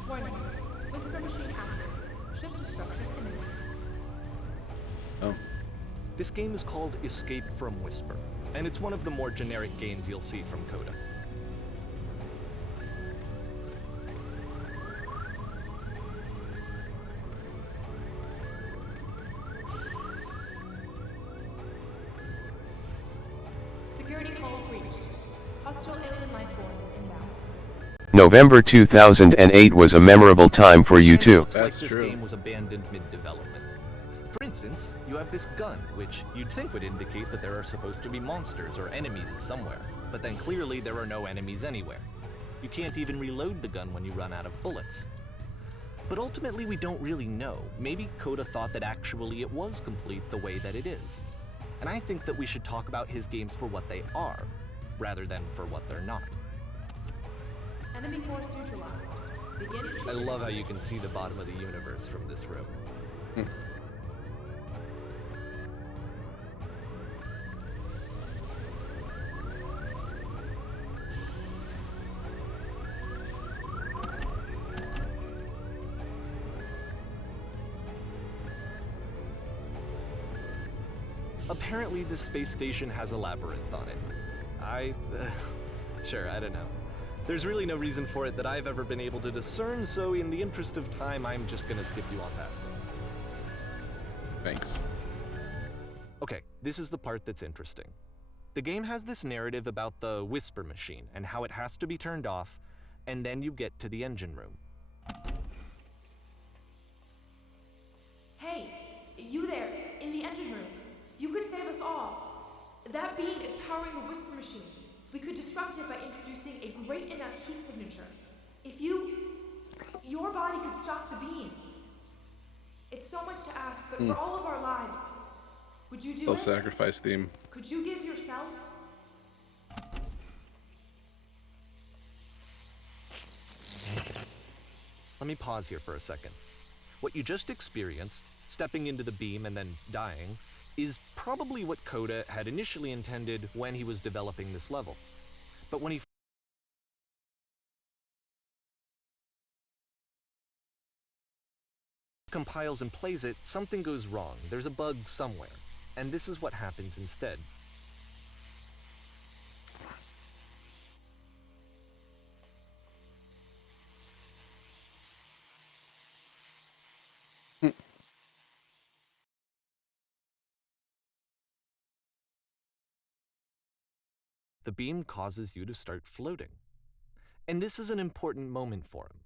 Warning. Whisper machine active. Shift destruction imminent. Oh. This game is called Escape from Whisper, and it's one of the more generic games you'll see from Coda. Security call reached. Hostile alien life form inbound. November 2008 was a memorable time for you And it too. looks like That's this true. game was abandoned mid-development. For instance, you have this gun, which you'd think would indicate that there are supposed to be monsters or enemies somewhere, but then clearly there are no enemies anywhere. You can't even reload the gun when you run out of bullets. But ultimately we don't really know. Maybe Coda thought that actually it was complete the way that it is. And I think that we should talk about his games for what they are, rather than for what they're not. Enemy force neutralized. Begin. I love how you can see the bottom of the universe from this room. Apparently, this space station has a labyrinth on it. Sure, I don't know. There's really no reason for it that I've ever been able to discern, so in the interest of time, I'm just gonna skip you on past it. Thanks. Okay, this is the part that's interesting. The game has this narrative about the Whisper machine and how it has to be turned off, and then you get to the engine room. Hey, you there, in the engine room. You could save us all. That beam is powering the Whisper machine. We could disrupt it by introducing a great enough heat signature. If your body could stop the beam. It's so much to ask, but for all of our lives, would you do it? Self-sacrifice theme. Could you give yourself? Let me pause here for a second. What you just experienced, stepping into the beam and then dying, is probably what Coda had initially intended when he was developing this level. But when he compiles and plays it, something goes wrong. There's a bug somewhere. And this is what happens instead. The beam causes you to start floating. And this is an important moment for him.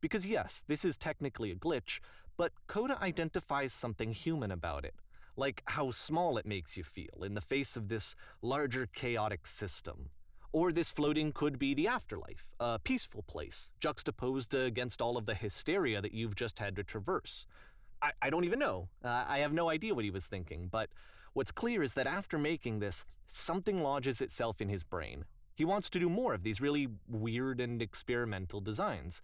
Because yes, this is technically a glitch, but Coda identifies something human about it, like how small it makes you feel in the face of this larger chaotic system. Or this floating could be the afterlife, a peaceful place, juxtaposed against all of the hysteria that you've just had to traverse. I don't even know. I have no idea what he was thinking, but what's clear is that after making this, something lodges itself in his brain. He wants to do more of these really weird and experimental designs.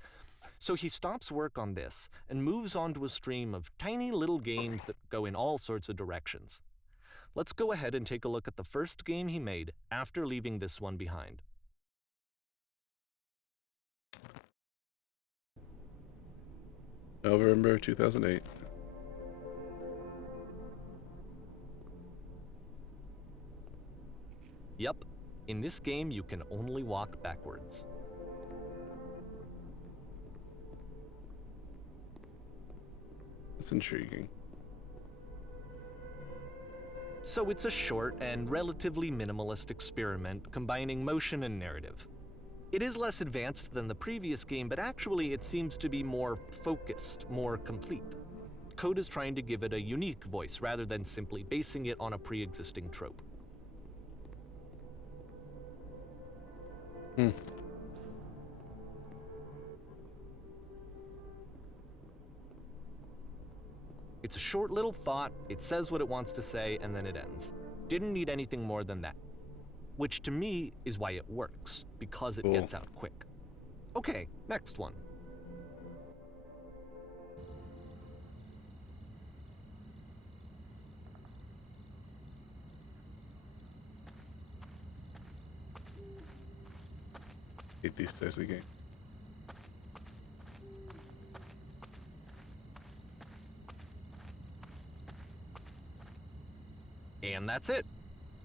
So he stops work on this and moves on to a stream of tiny little games that go in all sorts of directions. Let's go ahead and take a look at the first game he made after leaving this one behind. November 2008. Yup, in this game you can only walk backwards. It's intriguing. So it's a short and relatively minimalist experiment combining motion and narrative. It is less advanced than the previous game, but actually it seems to be more focused, more complete. Code is trying to give it a unique voice rather than simply basing it on a pre-existing trope. It's a short little thought, it says what it wants to say, and then it ends. Didn't need anything more than that. Which to me is why it works, because it gets out quick. Okay, next one. Hate these types of games. And that's it.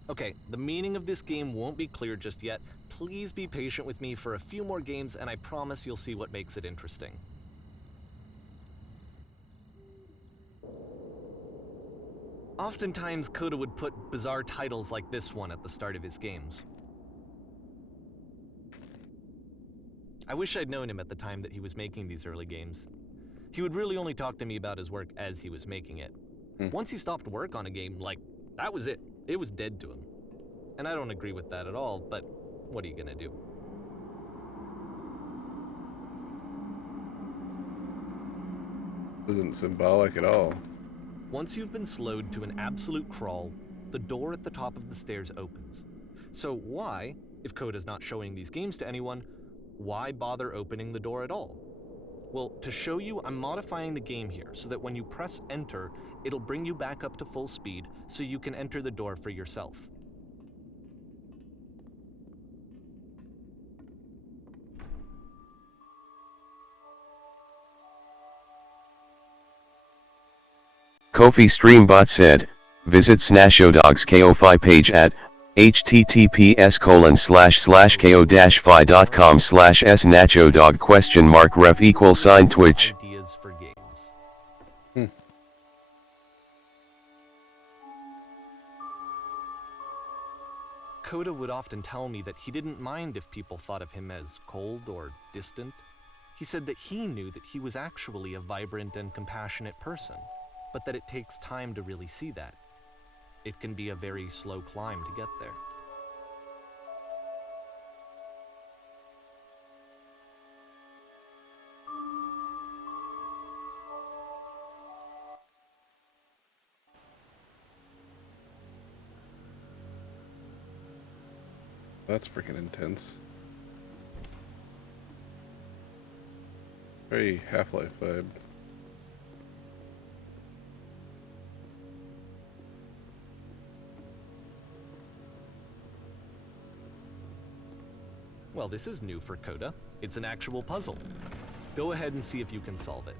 Okay, the meaning of this game won't be clear just yet. Please be patient with me for a few more games, and I promise you'll see what makes it interesting. Oftentimes, Coda would put bizarre titles like this one at the start of his games. I wish I'd known him at the time that he was making these early games. He would really only talk to me about his work as he was making it. Once he stopped work on a game, like, that was it. It was dead to him. And I don't agree with that at all, but what are you gonna do? Isn't symbolic at all. Once you've been slowed to an absolute crawl, the door at the top of the stairs opens. So why, if Coda's not showing these games to anyone, why bother opening the door at all? Well, to show you, I'm modifying the game here so that when you press enter, it'll bring you back up to full speed so you can enter the door for yourself. Kofi Streambot said, visit Snashowdog's KO-Fi page at https://ko-fi.com/snachowdog?ref =Twitch. Ideas for games. Coda would often tell me that he didn't mind if people thought of him as cold or distant. He said that he knew that he was actually a vibrant and compassionate person, but that it takes time to really see that. It can be a very slow climb to get there. That's freaking intense. Very Half-Life vibe. Well, this is new for Coda. It's an actual puzzle. Go ahead and see if you can solve it.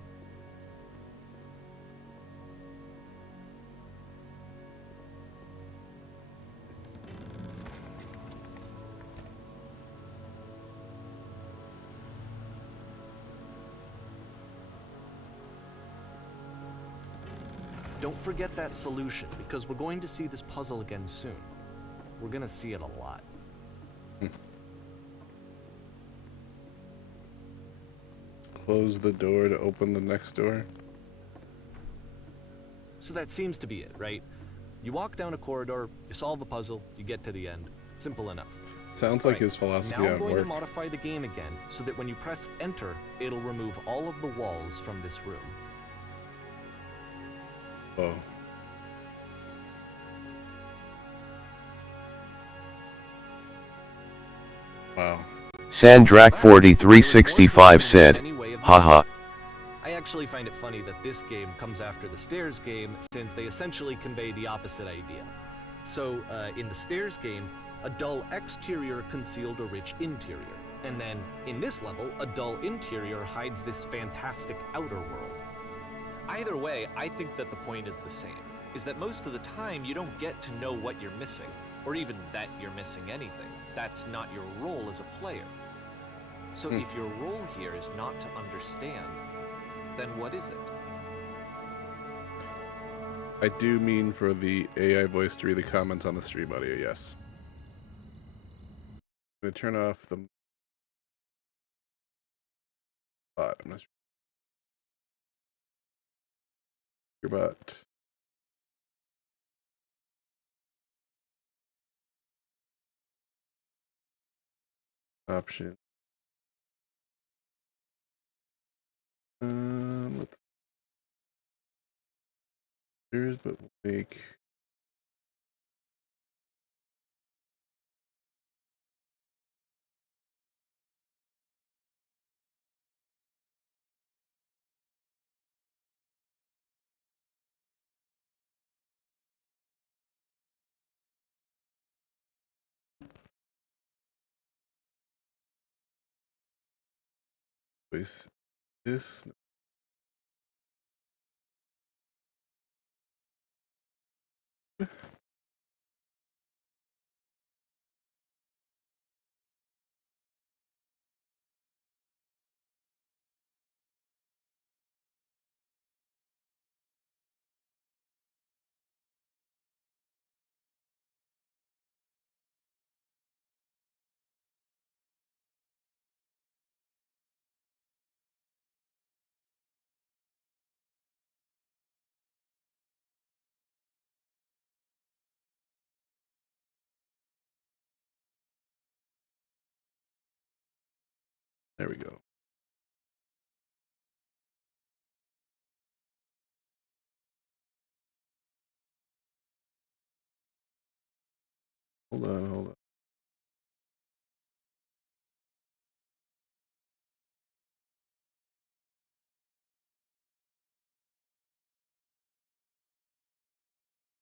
Don't forget that solution, because we're going to see this puzzle again soon. We're gonna see it a lot. Close the door to open the next door. So that seems to be it, right? You walk down a corridor, you solve the puzzle, you get to the end. Simple enough. Sounds like his philosophy Now I'm on going to work. modify the game again, so that when you press enter, it'll remove all of the walls from this room. Oh. Wow. Sandrak4365 said, haha. I actually find it funny that this game comes after the Stairs game, since they essentially convey the opposite idea. So, in the Stairs game, a dull exterior concealed a rich interior. And then, in this level, a dull interior hides this fantastic outer world. Either way, I think that the point is the same, is that most of the time you don't get to know what you're missing, or even that you're missing anything. That's not your role as a player. So if your role here is not to understand, then what is it? I do mean for the AI voice to read the comments on the stream audio, yes. I'm going to turn off the bot. I'm not sure about. Option. Let's. There's but we'll make. Place this. There we go. Hold on.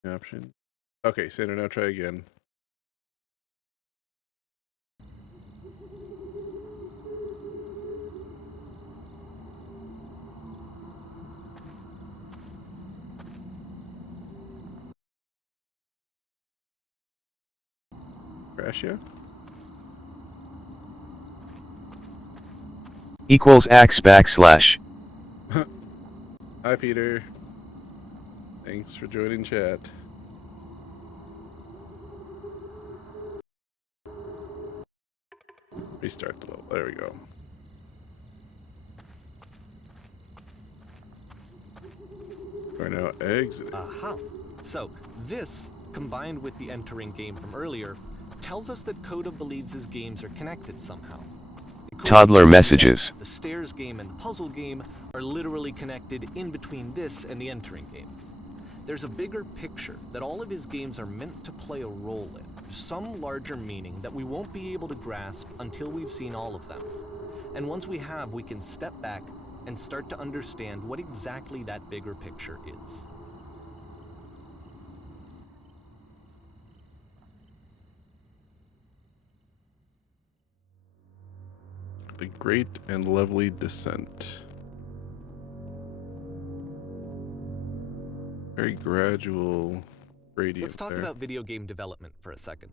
Option. Okay, Sandra, now try again. Crash ya? Equals ax backslash. Hi, Peter. Thanks for joining chat. Restart the level. There we go. We're now exit. Aha. So, this, combined with the entering game from earlier, tells us that Coda believes his games are connected somehow. Toddler messages. The stairs game and the puzzle game are literally connected in between this and the entering game. There's a bigger picture that all of his games are meant to play a role in, some larger meaning that we won't be able to grasp until we've seen all of them. And once we have, we can step back and start to understand what exactly that bigger picture is. The Great and Lovely Descent. Very gradual gradient. Let's talk there. about video game development for a second.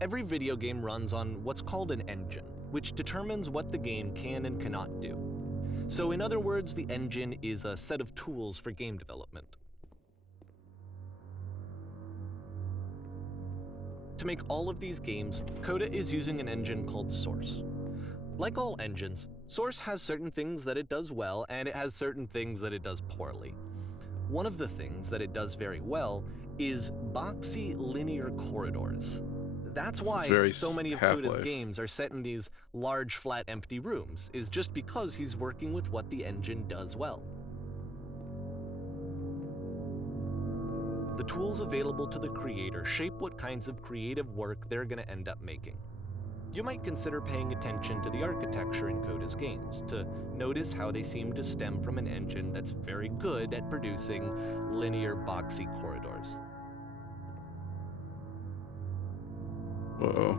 Every video game runs on what's called an engine, which determines what the game can and cannot do. So in other words, the engine is a set of tools for game development. To make all of these games, Coda is using an engine called Source. Like all engines, Source has certain things that it does well, and it has certain things that it does poorly. One of the things that it does very well is boxy linear corridors. That's why so many of Coda's games are set in these large, flat, empty rooms, is just because he's working with what the engine does well. The tools available to the creator shape what kinds of creative work they're going to end up making. You might consider paying attention to the architecture in Coda's games to notice how they seem to stem from an engine that's very good at producing linear, boxy corridors. Whoa.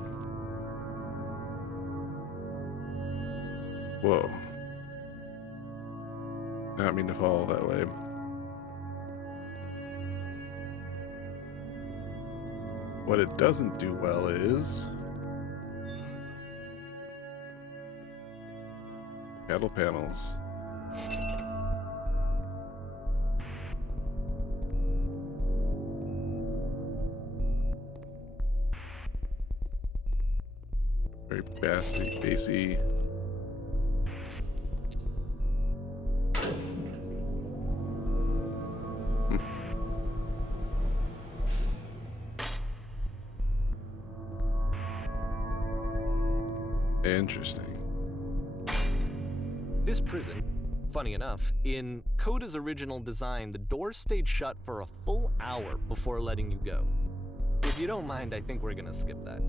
Whoa. Not mean to fall that way. What it doesn't do well is cattle panels. Very bassy. Interesting. This prison, funny enough, in Coda's original design, the doors stayed shut for a full hour before letting you go. If you don't mind, I think we're gonna skip that.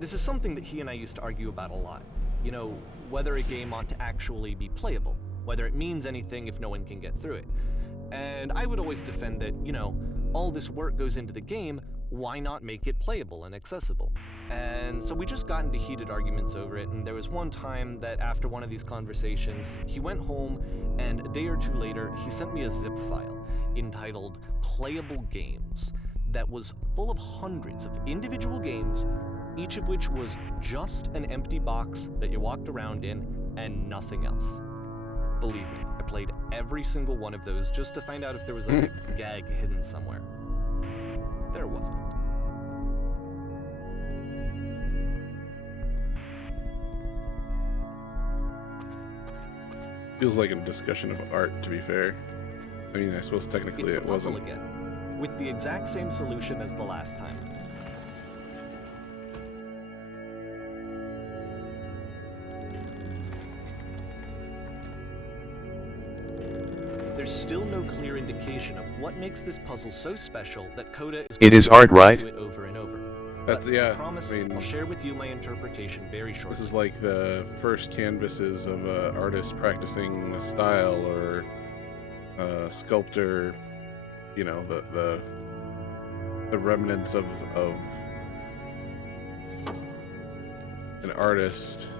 This is something that he and I used to argue about a lot. You know, whether a game ought to actually be playable, whether it means anything if no one can get through it. And I would always defend that, you know, all this work goes into the game, why not make it playable and accessible? And so we just got into heated arguments over it, and there was one time that after one of these conversations, he went home, and a day or two later, he sent me a zip file entitled Playable Games that was full of hundreds of individual games, each of which was just an empty box that you walked around in and nothing else. Believe me, I played every single one of those just to find out if there was a gag hidden somewhere. There wasn't. Feels like a discussion of art, to be fair. I mean, I suppose technically It's the it puzzle wasn't. again, with the exact same solution as the last time. There's still no clear indication of what makes this puzzle so special that Coda is It is going art, to right? do it over and over. That's, But yeah, I promise I mean, I'll share with you my interpretation very shortly. This is like the first canvases of an artist practicing a style, or a sculptor, you know, the remnants of an artist.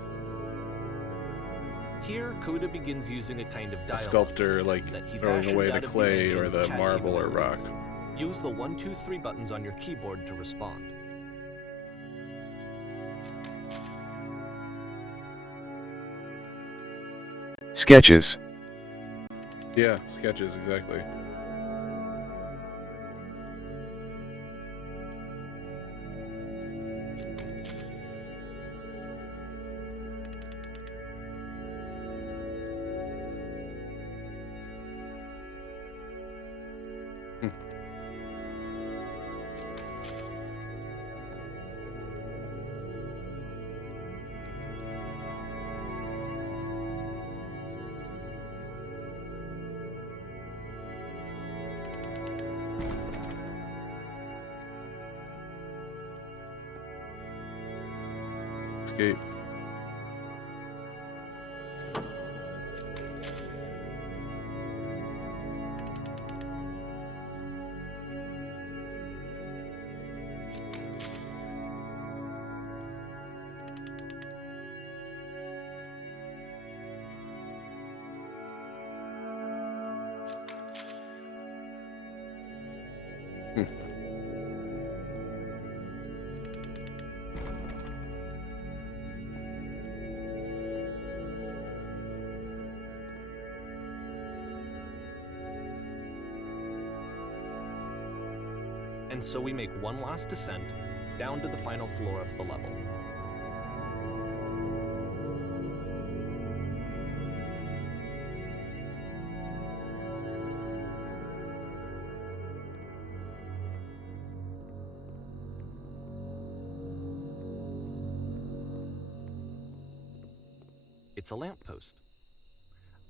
Here, Coda begins using a kind of A dialogue sculptor, system like that he throwing fashioned away out the of clay or images the chatting marble or rock. abilities. Use the 1, 2, 3 buttons on your keyboard to respond. Sketches. Yeah, sketches, exactly. Escape. And so we make one last descent down to the final floor of the level. It's a lamppost.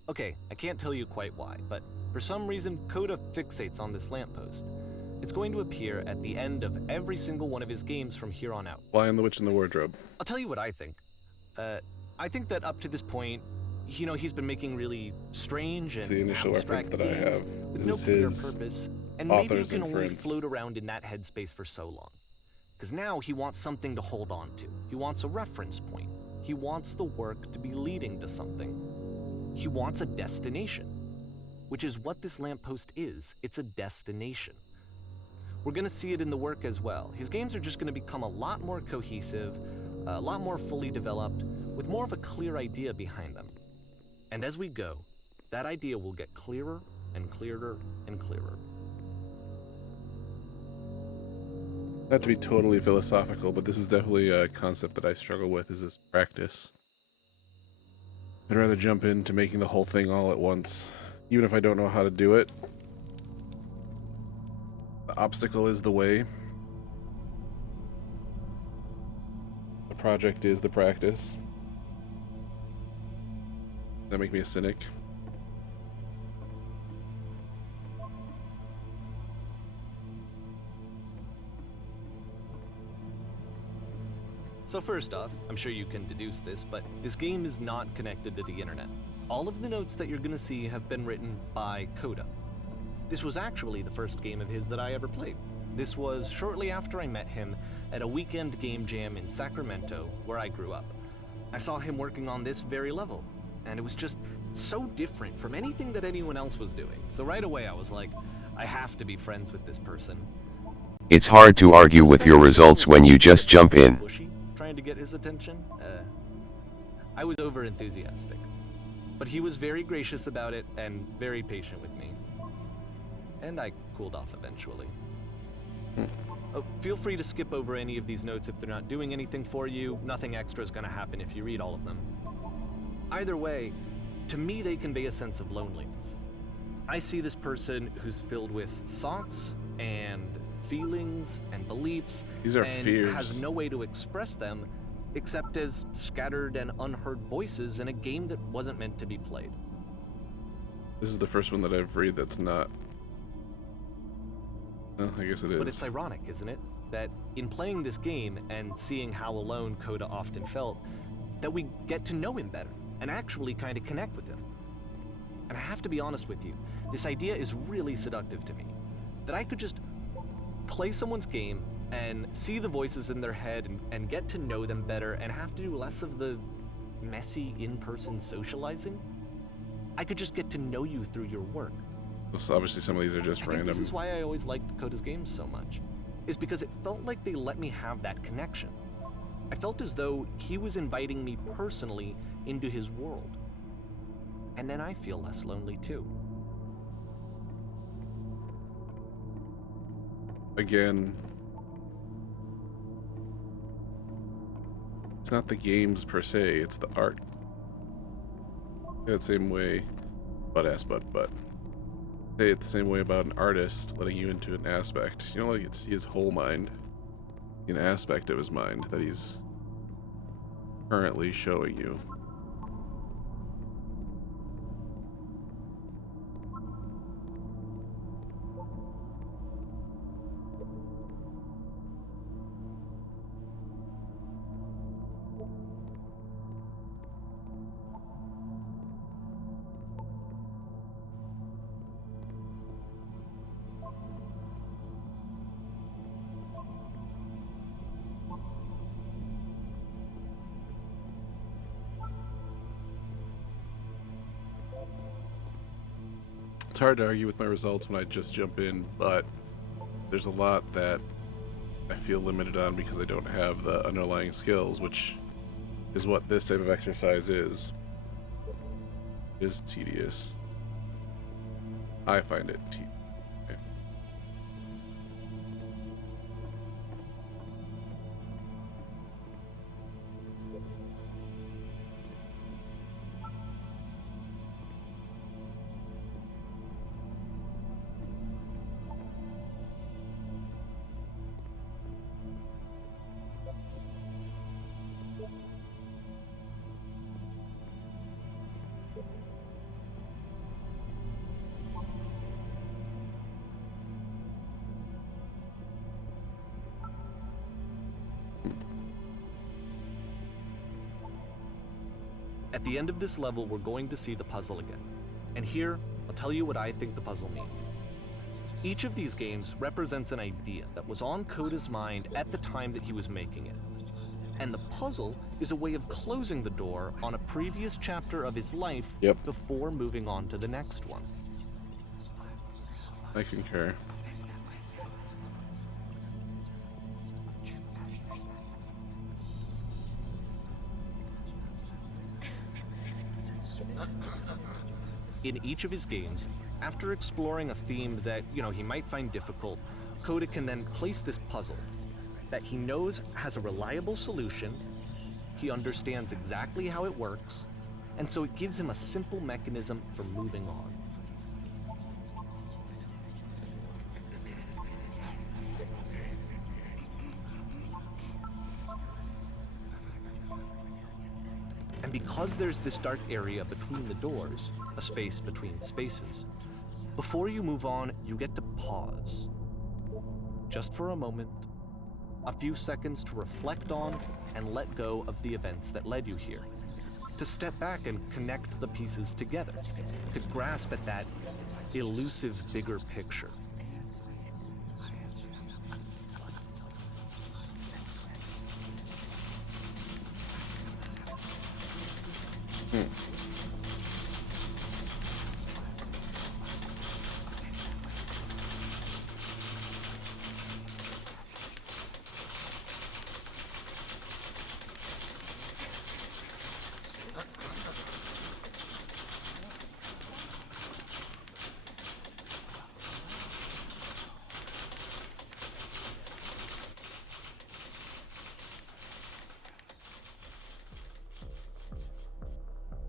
Okay, I can't tell you quite why, but for some reason, Coda fixates on this lamppost. It's going to appear at the end of every single one of his games from here on out. Lion, the Witch, and the Wardrobe. I'll tell you what I think. I think that up to this point, you know, he's been making really strange and It's the initial reference abstract that I games have. with This no is clear his purpose, and maybe you author's can only inference. float around in that headspace for so long. Because now he wants something to hold on to. He wants a reference point. He wants the work to be leading to something. He wants a destination, which is what this lamppost is. It's a destination. We're going to see it in the work as well. His games are just going to become a lot more cohesive, a lot more fully developed, with more of a clear idea behind them. And as we go, that idea will get clearer and clearer and clearer. Not to be totally philosophical, but this is definitely a concept that I struggle with, is this practice. I'd rather jump into making the whole thing all at once, even if I don't know how to do it. The obstacle is the way. project is the practice. That make me a cynic? So first off, I'm sure you can deduce this, but this game is not connected to the internet. All of the notes that you're gonna see have been written by Coda. This was actually the first game of his that I ever played. This was shortly after I met him at a weekend game jam in Sacramento, where I grew up. I saw him working on this very level, and it was just so different from anything that anyone else was doing. So right away I was like, I have to be friends with this person. It's hard to argue with your results when you just jump in. Bushy, trying to get his attention. I was over enthusiastic, but he was very gracious about it and very patient with me. And I cooled off eventually. Oh, feel free to skip over any of these notes if they're not doing anything for you. Nothing extra is going to happen if you read all of them. Either way, to me they convey a sense of loneliness. I see this person who's filled with thoughts and feelings and beliefs, These are and fears. has no way to express them except as scattered and unheard voices in a game that wasn't meant to be played. This is the first one that I've read that's not. Well, I guess it is. But it's ironic, isn't it? That in playing this game and seeing how alone Coda often felt, that we get to know him better and actually kind of connect with him. And I have to be honest with you, this idea is really seductive to me. That I could just play someone's game and see the voices in their head and get to know them better and have to do less of the messy in-person socializing. I could just get to know you through your work. So obviously some of these are just I think random. this is why I always liked Coda's games so much, is because it felt like they let me have that connection. I felt as though he was inviting me personally into his world. And then I feel less lonely too. Again, it's not the games per se, it's the art. That same way, but. Say it the same way about an artist letting you into an aspect. You don't like get to see his whole mind, an aspect of his mind that he's currently showing you. It's hard to argue with my results when I just jump in, but there's a lot that I feel limited on because I don't have the underlying skills, which is what this type of exercise is. It is tedious. I find it tedious. At the end of this level, we're going to see the puzzle again. And here, I'll tell you what I think the puzzle means. Each of these games represents an idea that was on Coda's mind at the time that he was making it. And the puzzle is a way of closing the door on a previous chapter of his life before moving on to the next one. I concur. In each of his games, after exploring a theme that, he might find difficult, Coda can then place this puzzle that he knows has a reliable solution, he understands exactly how it works, and so it gives him a simple mechanism for moving on. And because there's this dark area between the doors, a space between spaces, before you move on, you get to pause. Just for a moment, a few seconds to reflect on and let go of the events that led you here. To step back and connect the pieces together. To grasp at that elusive bigger picture.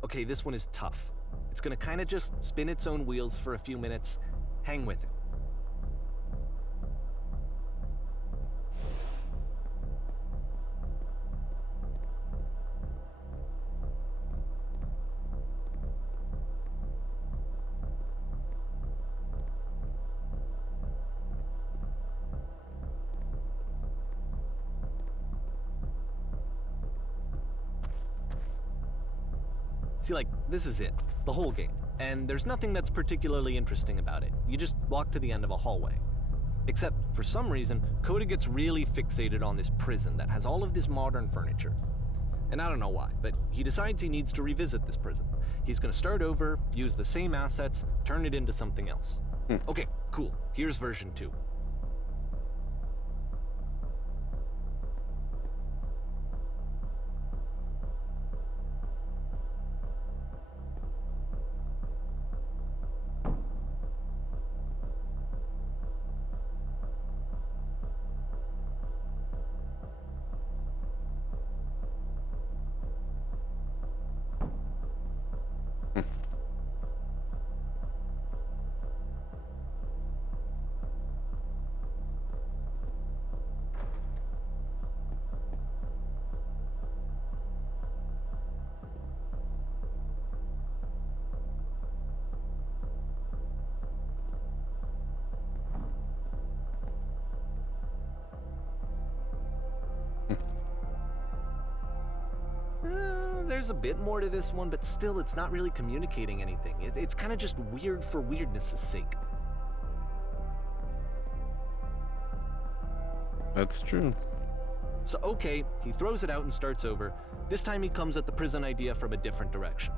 Okay, this one is tough. It's gonna kind of just spin its own wheels for a few minutes. Hang with it. See, like, this is it, the whole game. And there's nothing that's particularly interesting about it. You just walk to the end of a hallway. Except, for some reason, Coda gets really fixated on this prison that has all of this modern furniture. And I don't know why, but he decides he needs to revisit this prison. He's gonna start over, use the same assets, turn it into something else. Okay, cool. Here's version 2. There's a bit more to this one, but still it's not really communicating anything. It's kind of just weird for weirdness' sake. That's true. So okay, he throws it out and starts over. This time he comes at the prison idea from a different direction.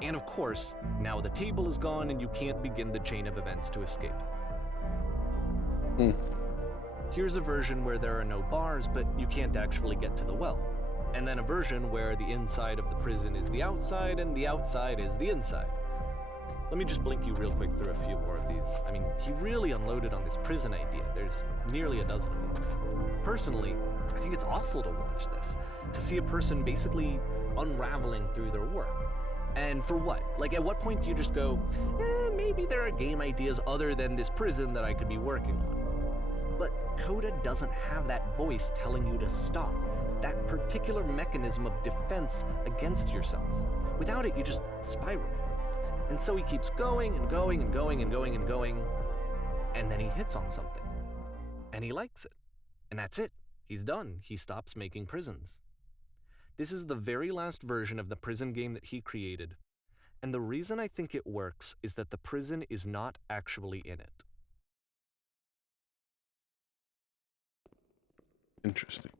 And of course, now the table is gone and you can't begin the chain of events to escape. Here's a version where there are no bars, but you can't actually get to the well. And then a version where the inside of the prison is the outside and the outside is the inside. Let me just blink you real quick through a few more of these. I mean, he really unloaded on this prison idea. There's nearly a dozen of them. Personally, I think it's awful to watch this, to see a person basically unraveling through their work. And for what? Like, at what point do you just go, maybe there are game ideas other than this prison that I could be working on? But Coda doesn't have that voice telling you to stop, that particular mechanism of defense against yourself. Without it, you just spiral. And so he keeps going and going and going and going and going, and then he hits on something. And he likes it. And that's it. He's done. He stops making prisons. This is the very last version of the prison game that he created, and the reason I think it works is that the prison is not actually in it. Interesting.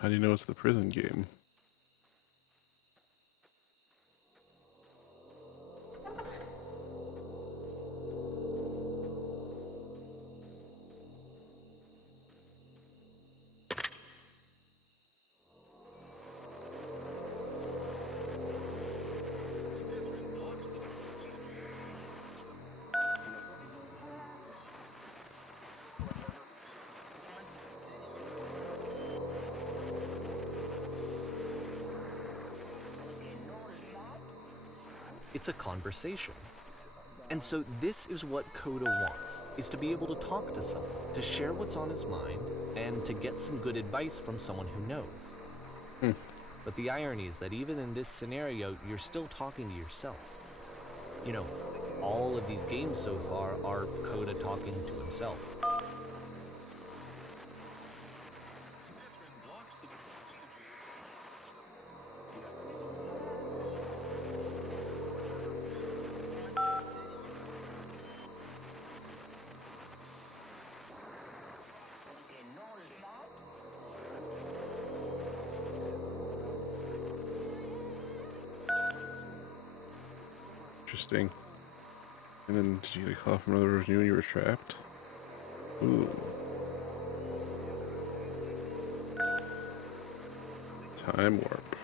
How do you know it's the prison game? It's a conversation. And so this is what Coda wants, is to be able to talk to someone, to share what's on his mind, and to get some good advice from someone who knows. But the irony is that even in this scenario, you're still talking to yourself. You know, all of these games so far are Coda talking to himself. Interesting. And then did you get a call from another review and you were trapped? Ooh. Time warp.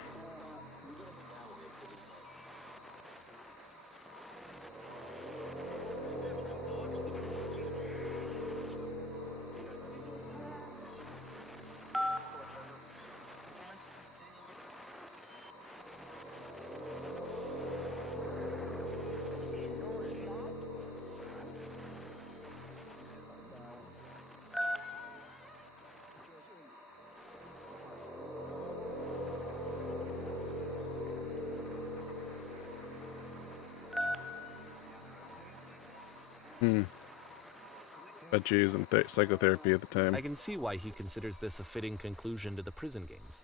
Bet Jay was in psychotherapy at the time. I can see why he considers this a fitting conclusion to the prison games.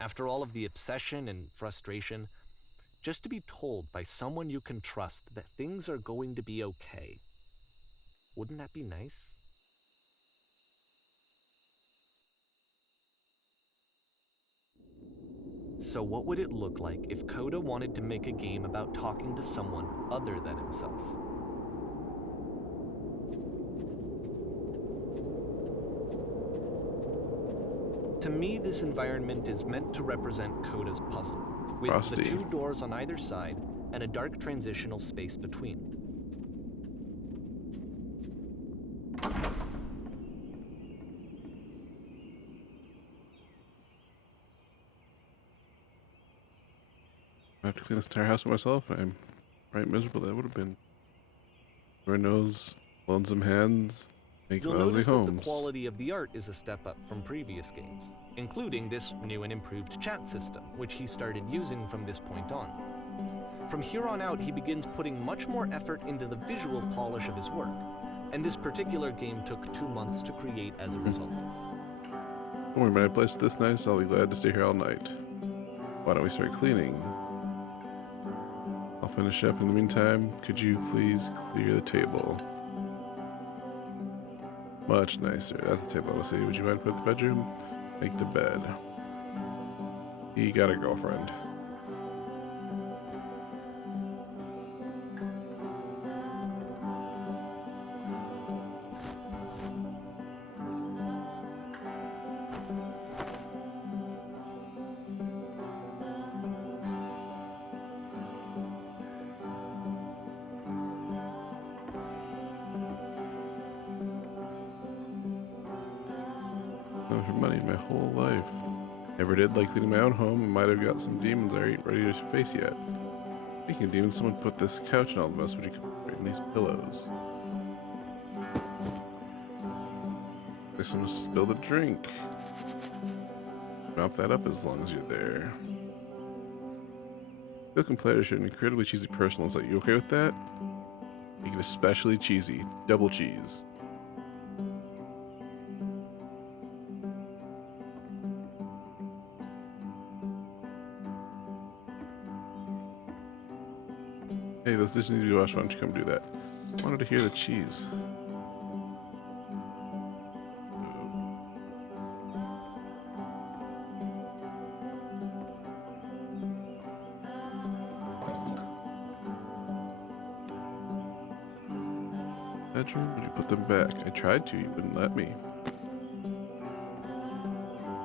After all of the obsession and frustration, just to be told by someone you can trust that things are going to be okay. Wouldn't that be nice? So what would it look like if Coda wanted to make a game about talking to someone other than himself? To me, this environment is meant to represent Coda's puzzle, with Frosty. the two doors on either side and a dark transitional space between. I have to clean this entire house by myself. I'm right miserable. That would have been. Lord knows, lonesome hands make You'll lousy notice that homes. the quality of the art is a step up from previous games, including this new and improved chat system, which he started using from this point on. From here on out, he begins putting much more effort into the visual polish of his work, and this particular game took 2 months to create as a result. Don't worry, my place is this nice. I'll be glad to stay here all night. Why don't we start cleaning? I'll finish up. In the meantime, could you please clear the table? Much nicer. That's the table I want to see. Would you mind put the bedroom? Make the bed. He got a girlfriend. For money my whole life. Never did like cleaning my own home and might have got some demons I ain't ready to face yet. Speaking of demons, someone put this couch and all the mess. Would you bring these pillows? Like someone spilled a drink. Mop that up as long as you're there. Silken platter should an incredibly cheesy personal. Is that you okay with that? Make it especially cheesy. Double cheese. Hey, those dishes need to be washed. Why don't you come do that? I wanted to hear the cheese. Bedroom? Would you put them back? I tried to, you wouldn't let me.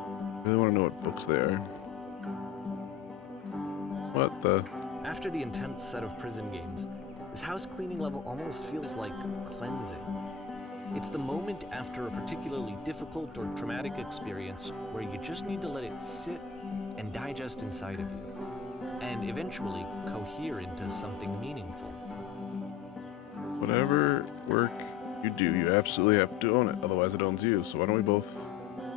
I really want to know what books they are. What the? After the intense set of prison games, this house cleaning level almost feels like cleansing. It's the moment after a particularly difficult or traumatic experience where you just need to let it sit and digest inside of you, and eventually cohere into something meaningful. Whatever work you do, you absolutely have to own it, otherwise it owns you. So why don't we both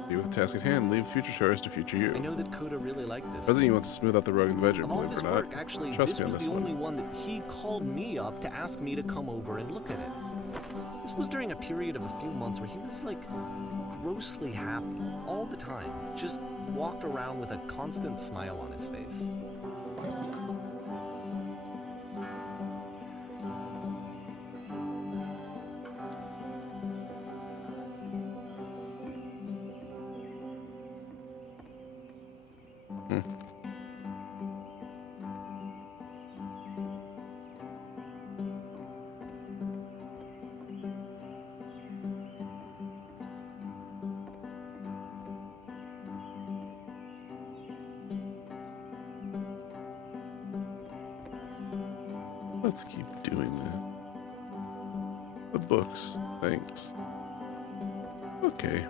be with the task at hand, leave future chores to future you. I know that Coda really liked this. President wants to smooth out the rug in the bedroom, Of all of believe his it or not. work, actually, Trust this me on was this the one. only one that he called me up to ask me to come over and look at it. This was during a period of a few months where he was like grossly happy all the time. Just walked around with a constant smile on his face. Let's keep doing that. The books. Thanks. Okay.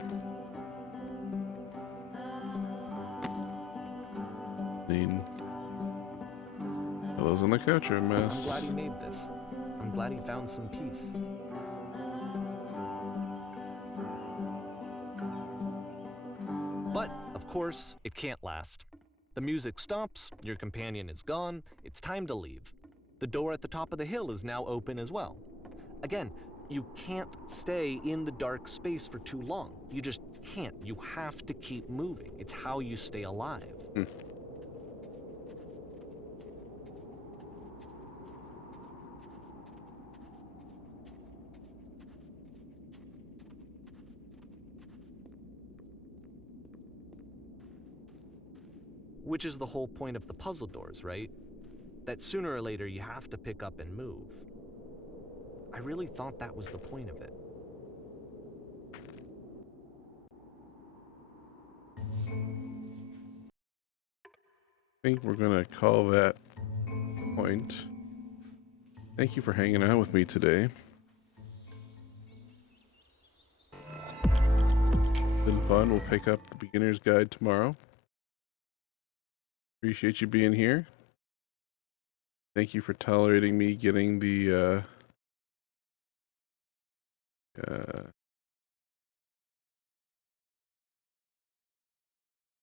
Pillows on the couch are a I'm mess. glad he made this. I'm glad he found some peace. But, of course, it can't last. The music stops, your companion is gone, it's time to leave. The door at the top of the hill is now open as well. Again, you can't stay in the dark space for too long. You just can't. You have to keep moving. It's how you stay alive. Which is the whole point of the puzzle doors, right? That sooner or later you have to pick up and move. I really thought that was the point of it. I think we're gonna call that point. Thank you for hanging out with me today. Been fun. We'll pick up the beginner's guide tomorrow. Appreciate you being here. Thank you for tolerating me getting the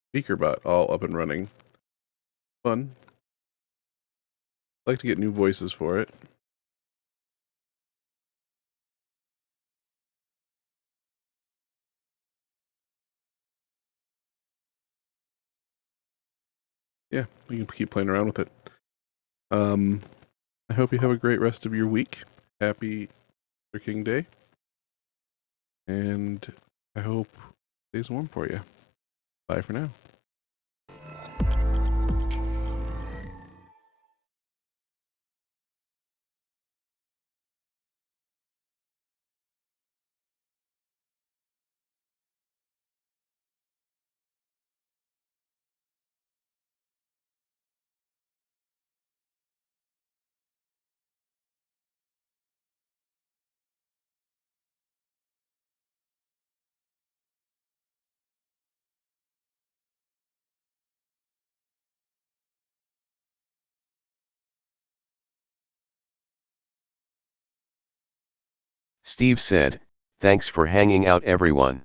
speaker bot all up and running. Fun. I'd like to get new voices for it. Yeah, we can keep playing around with it. I hope you have a great rest of your week. Happy Luther King Day. And I hope it stays warm for you. Bye for now. Steve said, "Thanks for hanging out everyone."